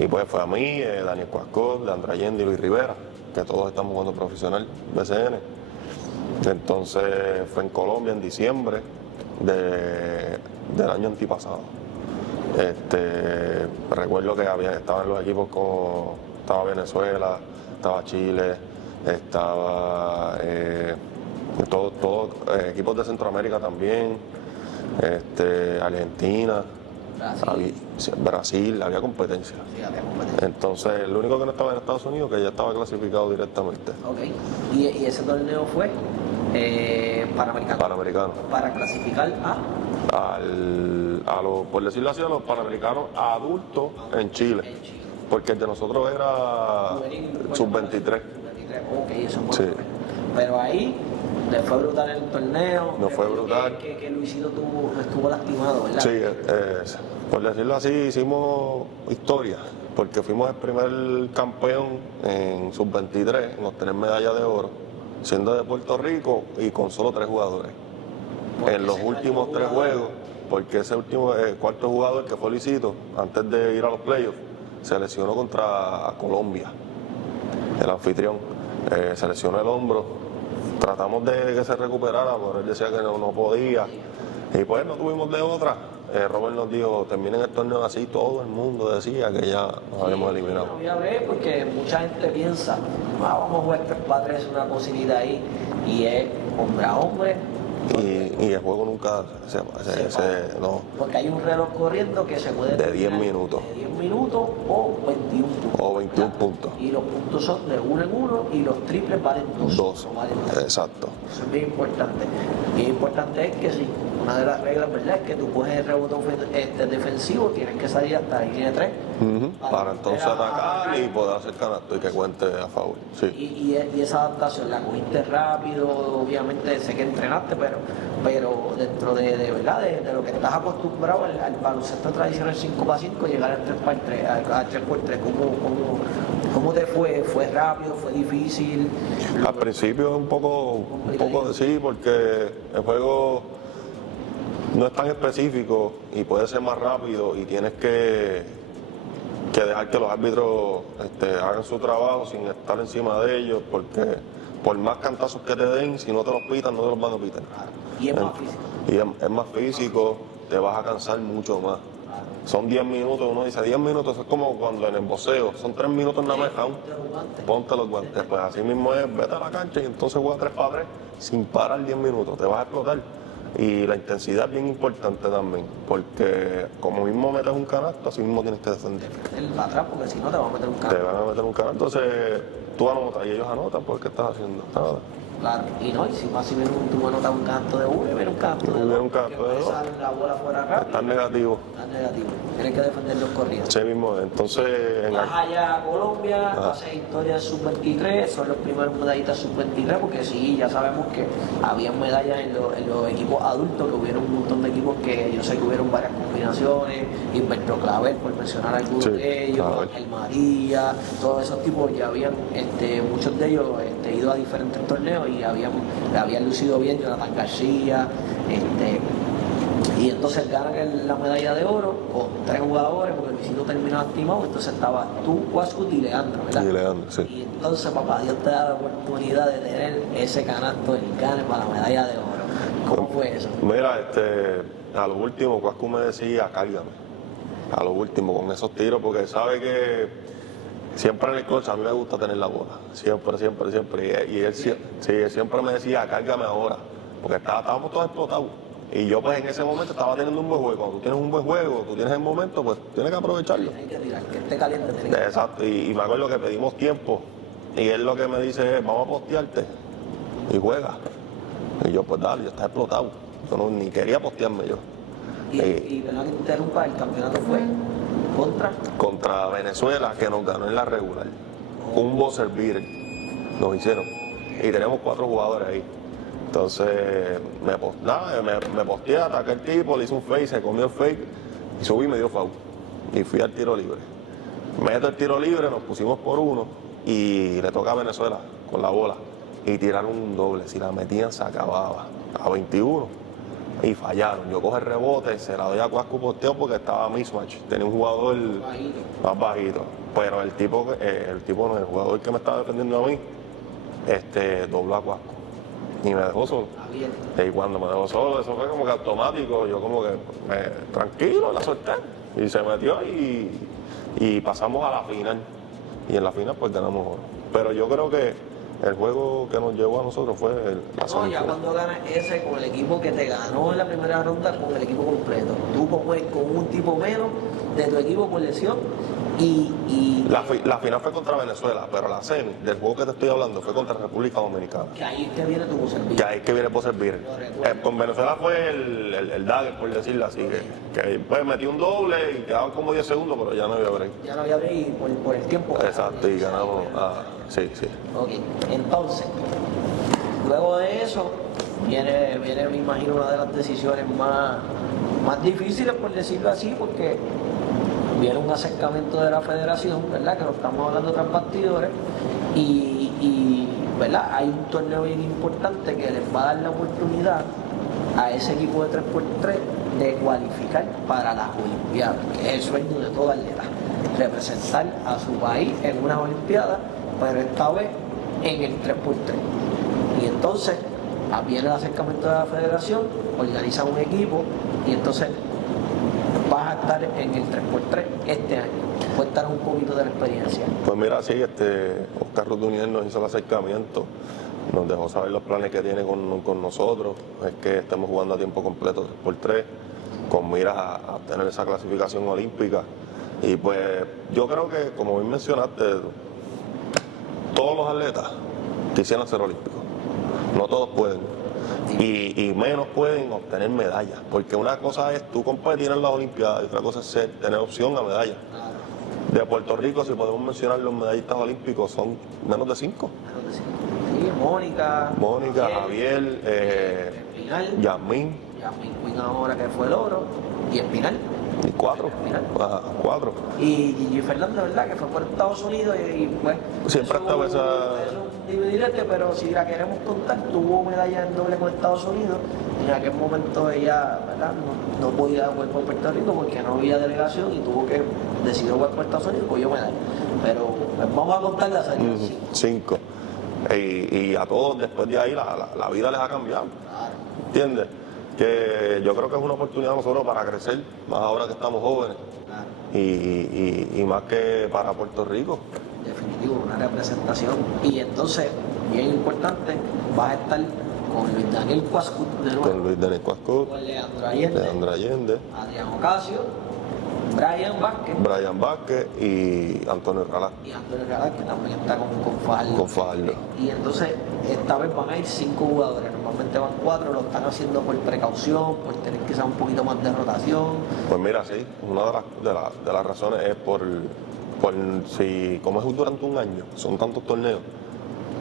pues fue a mí, Daniel Cuascot, Leandro Allende y Luis Rivera, que todos estamos jugando profesional BCN. Entonces fue en Colombia en diciembre del año antipasado. Recuerdo que estaban los equipos como estaba Venezuela, estaba Chile, estaba todos equipos de Centroamérica también, Argentina, Brasil, había competencia. Sí, había competencia. Entonces, el único que no estaba en Estados Unidos, que ya estaba clasificado directamente. Okay. ¿Y ese torneo fue Panamericano? Panamericano. Para clasificar por decirlo así, a los Panamericanos adultos en Chile. Porque el de nosotros era sub-23. Ok, eso es bueno. Sí. Pero ahí le fue brutal el torneo. No fue brutal. Que Luisito estuvo lastimado, ¿verdad? Sí, por decirlo así, hicimos historia. Porque fuimos el primer campeón en sub-23 en obtener medalla de oro, siendo de Puerto Rico y con solo 3 jugadores. En los últimos 3 juegos, porque ese último, cuarto jugador que fue Luisito, antes de ir a los playoffs, se lesionó contra Colombia, el anfitrión. Se lesionó el hombro. Tratamos de que se recuperara, pero él decía que no podía. Y pues no tuvimos de otra. Robert nos dijo, terminen el torneo así, todo el mundo decía que ya nos habíamos eliminado. Voy a ver, porque mucha gente piensa, vamos a jugar 3x3, una cocinita ahí, y es hombre a hombre. Y el juego nunca no. Porque hay un reloj corriendo que se puede de 10 minutos. De 10 minutos o 21 puntos. O 21 puntos. Y los puntos son de 1 en 1 y los triples valen 2. 2. No valen 3. Exacto. Eso es bien importante. Bien importante es que si una de las reglas, ¿verdad?, es que tú coges el rebote defensivo, tienes que salir hasta la línea de 3. Para entonces atacar y poder hacer canasto y que cuente a favor. Sí. Y esa adaptación la cogiste rápido, obviamente sé que entrenaste, pero dentro de verdad de lo que estás acostumbrado al baloncesto tradicional 5x5, llegar al 3x3, al 3x3, ¿cómo te fue? ¿Fue rápido? ¿Fue difícil? Al principio es un poco de sí, porque el juego no es tan específico y puede ser más rápido y tienes que dejar que los árbitros hagan su trabajo sin estar encima de ellos, porque por más cantazos que te den, si no te los pitan, no te los van a pitar. Y es más físico. Y es más físico, te vas a cansar mucho más. Son 10 minutos, uno dice 10 minutos, es como cuando en el boxeo, son 3 minutos nada más, ponte los guantes. Pues así mismo es, vete a la cancha y entonces juega 3x3 sin parar 10 minutos, te vas a explotar. Y la intensidad es bien importante también, porque como mismo metes un canasto, así mismo tienes que defender. El para atrás, porque si no te van a meter un canasto. Te van a meter un canasto, entonces tú anotas y ellos anotan, porque ¿qué estás haciendo? Nada. Claro, y no, y si más si viene tú anotas un canasto de uno y viene un canasto de dos, que puede salir la bola fuera rápido. Están negativos. Están negativos. Tienes que defender los corridos. Sí mismo, entonces... Vas allá a Colombia, haces historia sub-23, son los primeros medallistas sub-23, porque sí, ya sabemos que había medallas en los equipos adultos, que hubieron un montón de equipos que yo sé que hubieron varias combinaciones, Humberto Clavel, por mencionar algunos de ellos, el María, todos esos tipos ya habían, muchos de ellos ido a diferentes torneos y habían lucido bien, Jonathan García, y entonces ganan la medalla de oro con 3 jugadores, porque Luisito terminó lastimado, entonces estaba tú, Guascut y Leandro, ¿verdad? Y Leandro, sí. Y entonces, papá Dios te da la oportunidad de tener ese canasto del Gane para la medalla de oro. ¿Cómo fue eso? Mira, a lo último, Guascu me decía, cárgame. A lo último, con esos tiros, porque sabe que siempre en el coach a mí me gusta tener la bola. Siempre. Y él siempre me decía, cárgame ahora, porque estábamos todos explotados. Y yo pues en ese momento estaba teniendo un buen juego. Cuando tú tienes un buen juego, tú tienes el momento, pues tienes que aprovecharlo. Hay que tirar, que esté caliente. Tiene que... Exacto, y me acuerdo que pedimos tiempo. Y él lo que me dice es, vamos a postearte y juega. Y yo, pues dale, yo estaba explotado. Yo ni quería postearme yo. Y perdón que interrumpa, el campeonato fue contra Venezuela, que nos ganó en la regular. Un buzzer beater nos hicieron. Y tenemos 4 jugadores ahí. Entonces me posteé, ataqué el tipo, le hice un fake, se comió el fake y subí y me dio foul. Y fui al tiro libre. Meto el tiro libre, nos pusimos por 1 y le toca a Venezuela con la bola. Y tiraron un doble, si la metían se acababa a 21 y fallaron. Yo cojo el rebote, se la doy a Guascu posteo porque estaba mismatch, tenía un jugador más bajito. Pero el tipo no, el jugador que me estaba defendiendo a mí, dobló a Guascu y me dejó solo. Y cuando me dejó solo, eso fue como que automático, yo como que tranquilo, la solté y se metió y pasamos a la final. Y en la final pues ganamos oro. Pero yo creo que el juego que nos llevó a nosotros fue la semifinal. No, ya cuando ganas ese con el equipo que te ganó en la primera ronda, con el equipo completo. Tú con un tipo menos de tu equipo por lesión La final fue contra Venezuela, pero la semi del juego que te estoy hablando fue contra República Dominicana. Que ahí es que viene tu buzzer beater. Que ahí es que viene el buzzer beater. Con Venezuela fue el dagger, por decirlo así, que pues metí un doble y quedaban como 10 segundos, pero ya no había break. Ya no había break por el tiempo. Exacto, y ganamos. Sí. Ok, entonces, luego de eso, viene me imagino, una de las decisiones más difíciles, por decirlo así, porque viene un acercamiento de la federación, ¿verdad? Que lo estamos hablando tras bastidores, y ¿verdad? Hay un torneo bien importante que les va a dar la oportunidad a ese equipo de 3x3 de cualificar para las Olimpiadas, que es el sueño de todo atleta, representar a su país en unas Olimpiadas, pero esta vez en el 3x3. Y entonces viene el acercamiento de la federación, organiza un equipo y entonces vas a estar en el 3x3 este año. Cuéntanos un poquito de la experiencia. Pues mira, sí, Oscar Rutunier nos hizo el acercamiento, nos dejó saber los planes que tiene con nosotros, es que estemos jugando a tiempo completo 3x3, con miras a obtener esa clasificación olímpica. Y pues yo creo que, como bien mencionaste, todos los atletas quisieran ser olímpicos, no todos pueden. y menos pueden obtener medallas, porque una cosa es tú competir en las Olimpiadas y otra cosa es tener opción a medallas. De Puerto Rico, si podemos mencionar los medallistas olímpicos, son menos de 5. Sí, Mónica, Javier, Yasmín. Yasmín Queen ahora que fue el oro, y Espinal. Y 4. 4. Y Gigi Fernández, ¿verdad? Que fue por Estados Unidos y pues... Siempre estaba esa... Es un dividirete, pero si la queremos contar, tuvo medalla en doble con Estados Unidos. En aquel momento ella, ¿verdad? No podía jugar por Puerto Rico porque no había delegación y tuvo que decidir jugar por Estados Unidos y cogió medalla. Pero pues, vamos a contar la salida. 5. Y a todos después de ahí la vida les ha cambiado. ¿Entiendes? Que yo creo que es una oportunidad nosotros para crecer, más ahora que estamos jóvenes, y más que para Puerto Rico. Definitivo, una representación. Y entonces, bien importante, vas a estar con Luis Daniel Cuascut de nuevo. Con Luis Daniel Cuascut, Con Leandro Allende, Adrián Ocasio, Brian Vázquez y Antonio Ralá. Y Antonio Ralá, que también está con Fajardo. Y entonces, esta vez van a ir 5 jugadores. Normalmente van 4, lo están haciendo por precaución, por tener quizás un poquito más de rotación. Pues mira, sí, una de las razones es por si, como es durante un año, son tantos torneos,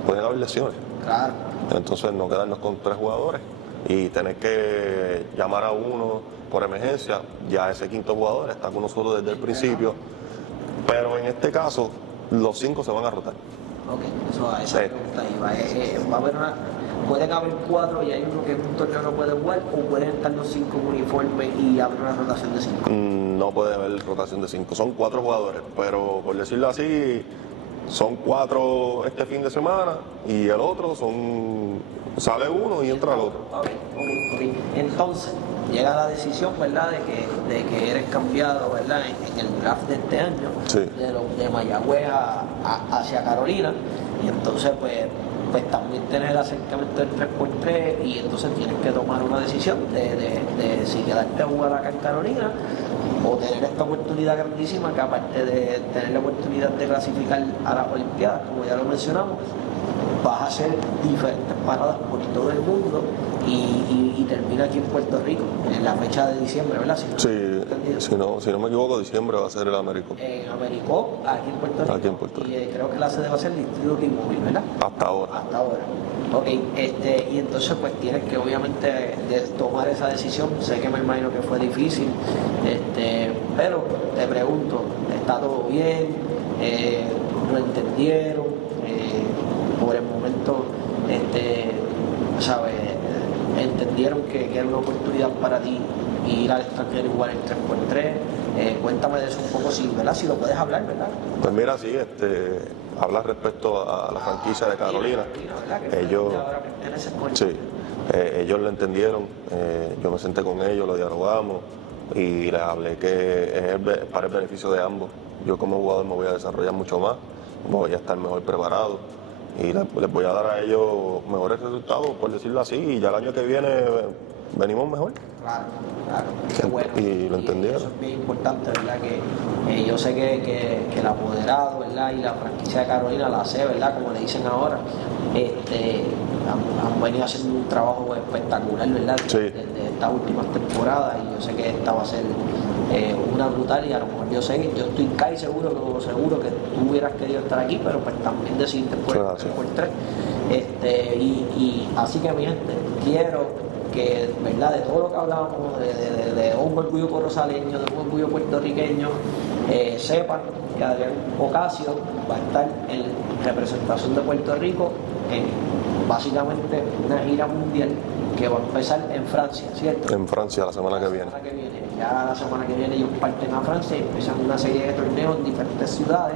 pueden haber lesiones. Claro. Entonces no quedarnos con 3 jugadores y tener que llamar a uno por emergencia. Ya ese 5.º jugador está con nosotros desde el principio, pero en este caso los 5 se van a rotar. Ok, esa pregunta ahí va a haber pueden haber 4 y hay uno que en un torneo no puede jugar, o pueden estar los 5 uniformes y haber una rotación de 5. No puede haber rotación de 5, son 4 jugadores, pero por decirlo así, son 4 este fin de semana y el otro sale uno y entra el otro. Ok. Entonces, llega la decisión, ¿verdad?, de que eres cambiado, ¿verdad?, en el draft de este año, sí, de Mayagüez hacia Carolina, y entonces pues también tienes el acercamiento del 3x3 y entonces tienes que tomar una decisión de si quedarte a jugar acá en Carolina o tener esta oportunidad grandísima que aparte de tener la oportunidad de clasificar a las Olimpiadas, como ya lo mencionamos, vas a hacer diferentes paradas por todo el mundo y termina aquí en Puerto Rico en la fecha de diciembre, ¿verdad? Si no me equivoco, diciembre va a ser el Américo. En Américo, aquí en Puerto Rico. Aquí en Puerto Rico. Y creo que la sede va a ser el Distrito T-Mobile, ¿verdad? Hasta ahora. Ok, y entonces pues tienes que obviamente tomar esa decisión. Sé que me imagino que fue difícil, pero te pregunto, ¿está todo bien? ¿Lo entendieron? Por el momento, ¿sabes? Entendieron que era una oportunidad para ti ir al extranjero y jugar el 3x3. Cuéntame de eso un poco, ¿verdad? Si lo puedes hablar, ¿verdad? Pues mira, sí, hablar respecto a la franquicia de Carolina. Ellos lo entendieron, yo me senté con ellos, lo dialogamos y les hablé que es para el beneficio de ambos. Yo como jugador me voy a desarrollar mucho más, voy a estar mejor preparado y les voy a dar a ellos mejores resultados, por decirlo así, y ya el año que viene venimos mejor. Claro. Qué bueno. Y lo entendieron. Eso es bien importante, ¿verdad? Que yo sé que el apoderado, ¿verdad? Y la franquicia de Carolina, la C, ¿verdad? Como le dicen ahora, han venido haciendo un trabajo espectacular, ¿verdad? Sí. Desde estas últimas temporadas, y yo sé que esta va a ser una brutal, y a lo mejor yo estoy casi seguro que tú hubieras querido estar aquí, pero pues también decidiste por 3x3. Y así que, mi gente, quiero que, ¿verdad?, de todo lo que hablábamos, de un orgullo corozaleño, de un orgullo puertorriqueño, sepan que Adrián Ocasio va a estar en representación de Puerto Rico en básicamente una gira mundial que va a empezar en Francia, ¿cierto? En Francia la semana que viene. Ya la semana que viene ellos parten a Francia y empiezan una serie de torneos en diferentes ciudades.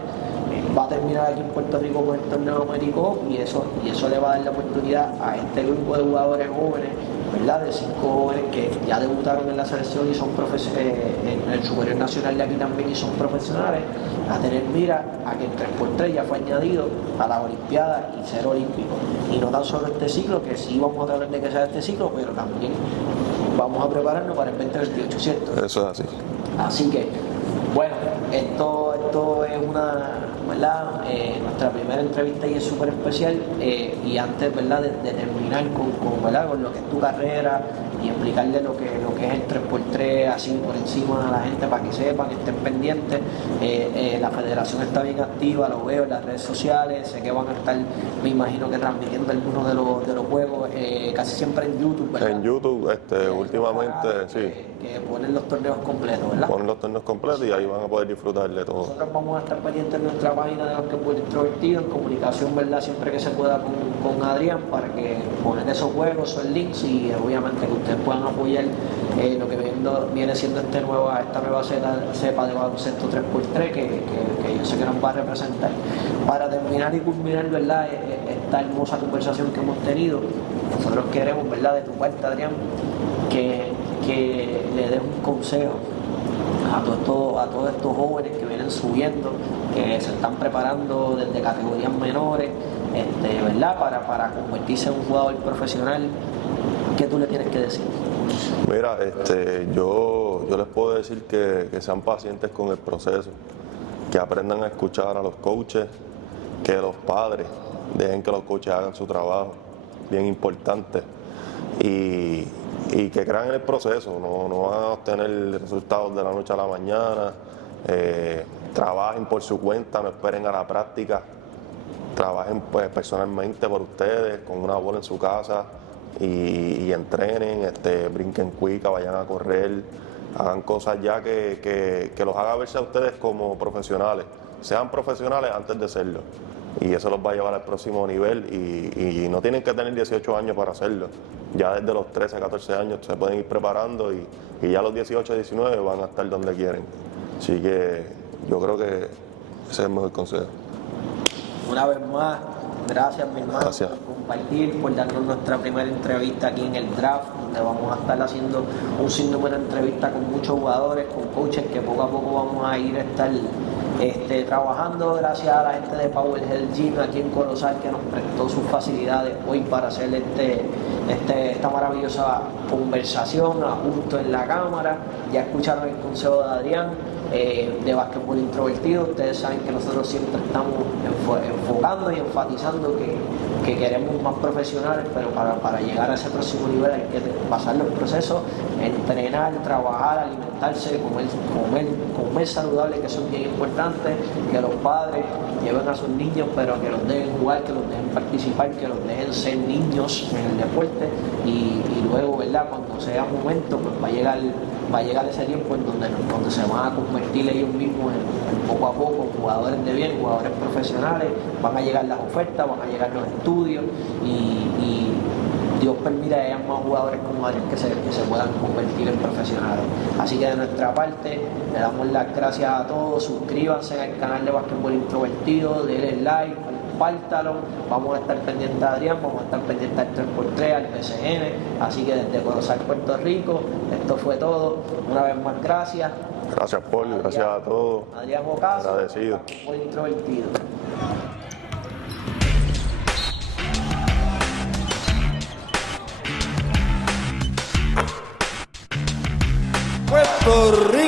Va a terminar aquí en Puerto Rico con el torneo Américo y eso le va a dar la oportunidad a este grupo de jugadores jóvenes, ¿verdad?, de 5 jóvenes que ya debutaron en la selección y son en el Superior Nacional de aquí también y son profesionales, a tener mira a que el 3x3 ya fue añadido a las Olimpiadas y ser olímpico. Y no tan solo este ciclo, que sí vamos a tratar de que sea este ciclo, pero también vamos a prepararnos para el 2028, ¿cierto? Eso es así. Así que, bueno, esto esto es ¿verdad? Nuestra primera entrevista y es súper especial. Y antes, ¿verdad? De terminar ¿verdad? Con lo que es tu carrera y explicarle lo que es el 3x3 así por encima a la gente para que sepan, que estén pendientes. La federación está bien activa, lo veo en las redes sociales, sé que van a estar, me imagino que transmitiendo algunos de los juegos, casi siempre en YouTube, ¿verdad? En YouTube, últimamente, sí. Que ponen los torneos completos, ¿verdad? Ponen los torneos completos y ahí van a poder disfrutar de todo. Nosotros vamos a estar pendientes en nuestra página de Básquetbol Introvertido, en comunicación, ¿verdad? Siempre que se pueda con Adrián, para que poner esos juegos, esos links y obviamente que ustedes puedan apoyar lo que viene siendo esta nueva cepa de baloncesto 3x3 que yo sé que nos va a representar. Para terminar y culminar, ¿verdad? Esta hermosa conversación que hemos tenido, nosotros queremos, ¿verdad? De tu parte, Adrián, que le des un consejo a todos estos jóvenes que vienen subiendo, que se están preparando desde categorías menores, ¿verdad? Para convertirse en un jugador profesional. ¿Qué tú le tienes que decir? Mira, yo les puedo decir que sean pacientes con el proceso, que aprendan a escuchar a los coaches, que los padres dejen que los coaches hagan su trabajo, bien importante, y que crean en el proceso, no van a obtener resultados de la noche a la mañana, trabajen por su cuenta, no esperen a la práctica, trabajen pues personalmente por ustedes, con una bola en su casa y entrenen, brinquen cuica, vayan a correr, hagan cosas ya que los haga verse a ustedes como profesionales, sean profesionales antes de serlo. Y eso los va a llevar al próximo nivel y no tienen que tener 18 años para hacerlo. Ya desde los 13, 14 años se pueden ir preparando y ya a los 18, 19 van a estar donde quieren. Así que yo creo que ese es el mejor consejo. Una vez más, gracias mi hermano Gracias. por compartir, por darnos nuestra primera entrevista aquí en el draft, donde vamos a estar haciendo un sinnúmero de entrevistas con muchos jugadores, con coaches que poco a poco vamos a ir a estar trabajando gracias a la gente de Power Health Gym aquí en Corozal, que nos prestó sus facilidades hoy para hacer esta maravillosa conversación justo en la cámara. Ya escucharon el consejo de Adrián de Básquetbol Introvertido. Ustedes saben que nosotros siempre estamos enfocando y enfatizando que queremos más profesionales, pero para llegar a ese próximo nivel hay que pasar los procesos, entrenar, trabajar, alimentarse, comer saludable, que eso es bien importante, que los padres lleven a sus niños, pero que los dejen jugar, que los dejen participar, que los dejen ser niños en el deporte y luego, ¿verdad? Cuando sea momento, pues va a llegar ese tiempo en donde se van a convertir ellos mismos en poco a poco jugadores de bien, jugadores profesionales, van a llegar las ofertas, van a llegar los estudios y Dios permita que haya más jugadores como Adrián que se puedan convertir en profesionales. Así que de nuestra parte le damos las gracias a todos, suscríbanse al canal de Básquetbol Introvertido, denle like, compártalo, vamos a estar pendientes de Adrián, vamos a estar pendientes al 3x3, al PCN, así que desde Corozal, Puerto Rico, esto fue todo. Una vez más, gracias. Gracias, Paul, gracias a todos. Adrián Ocasio, Agradecido. Básquetbol Introvertido. Puerto Rico.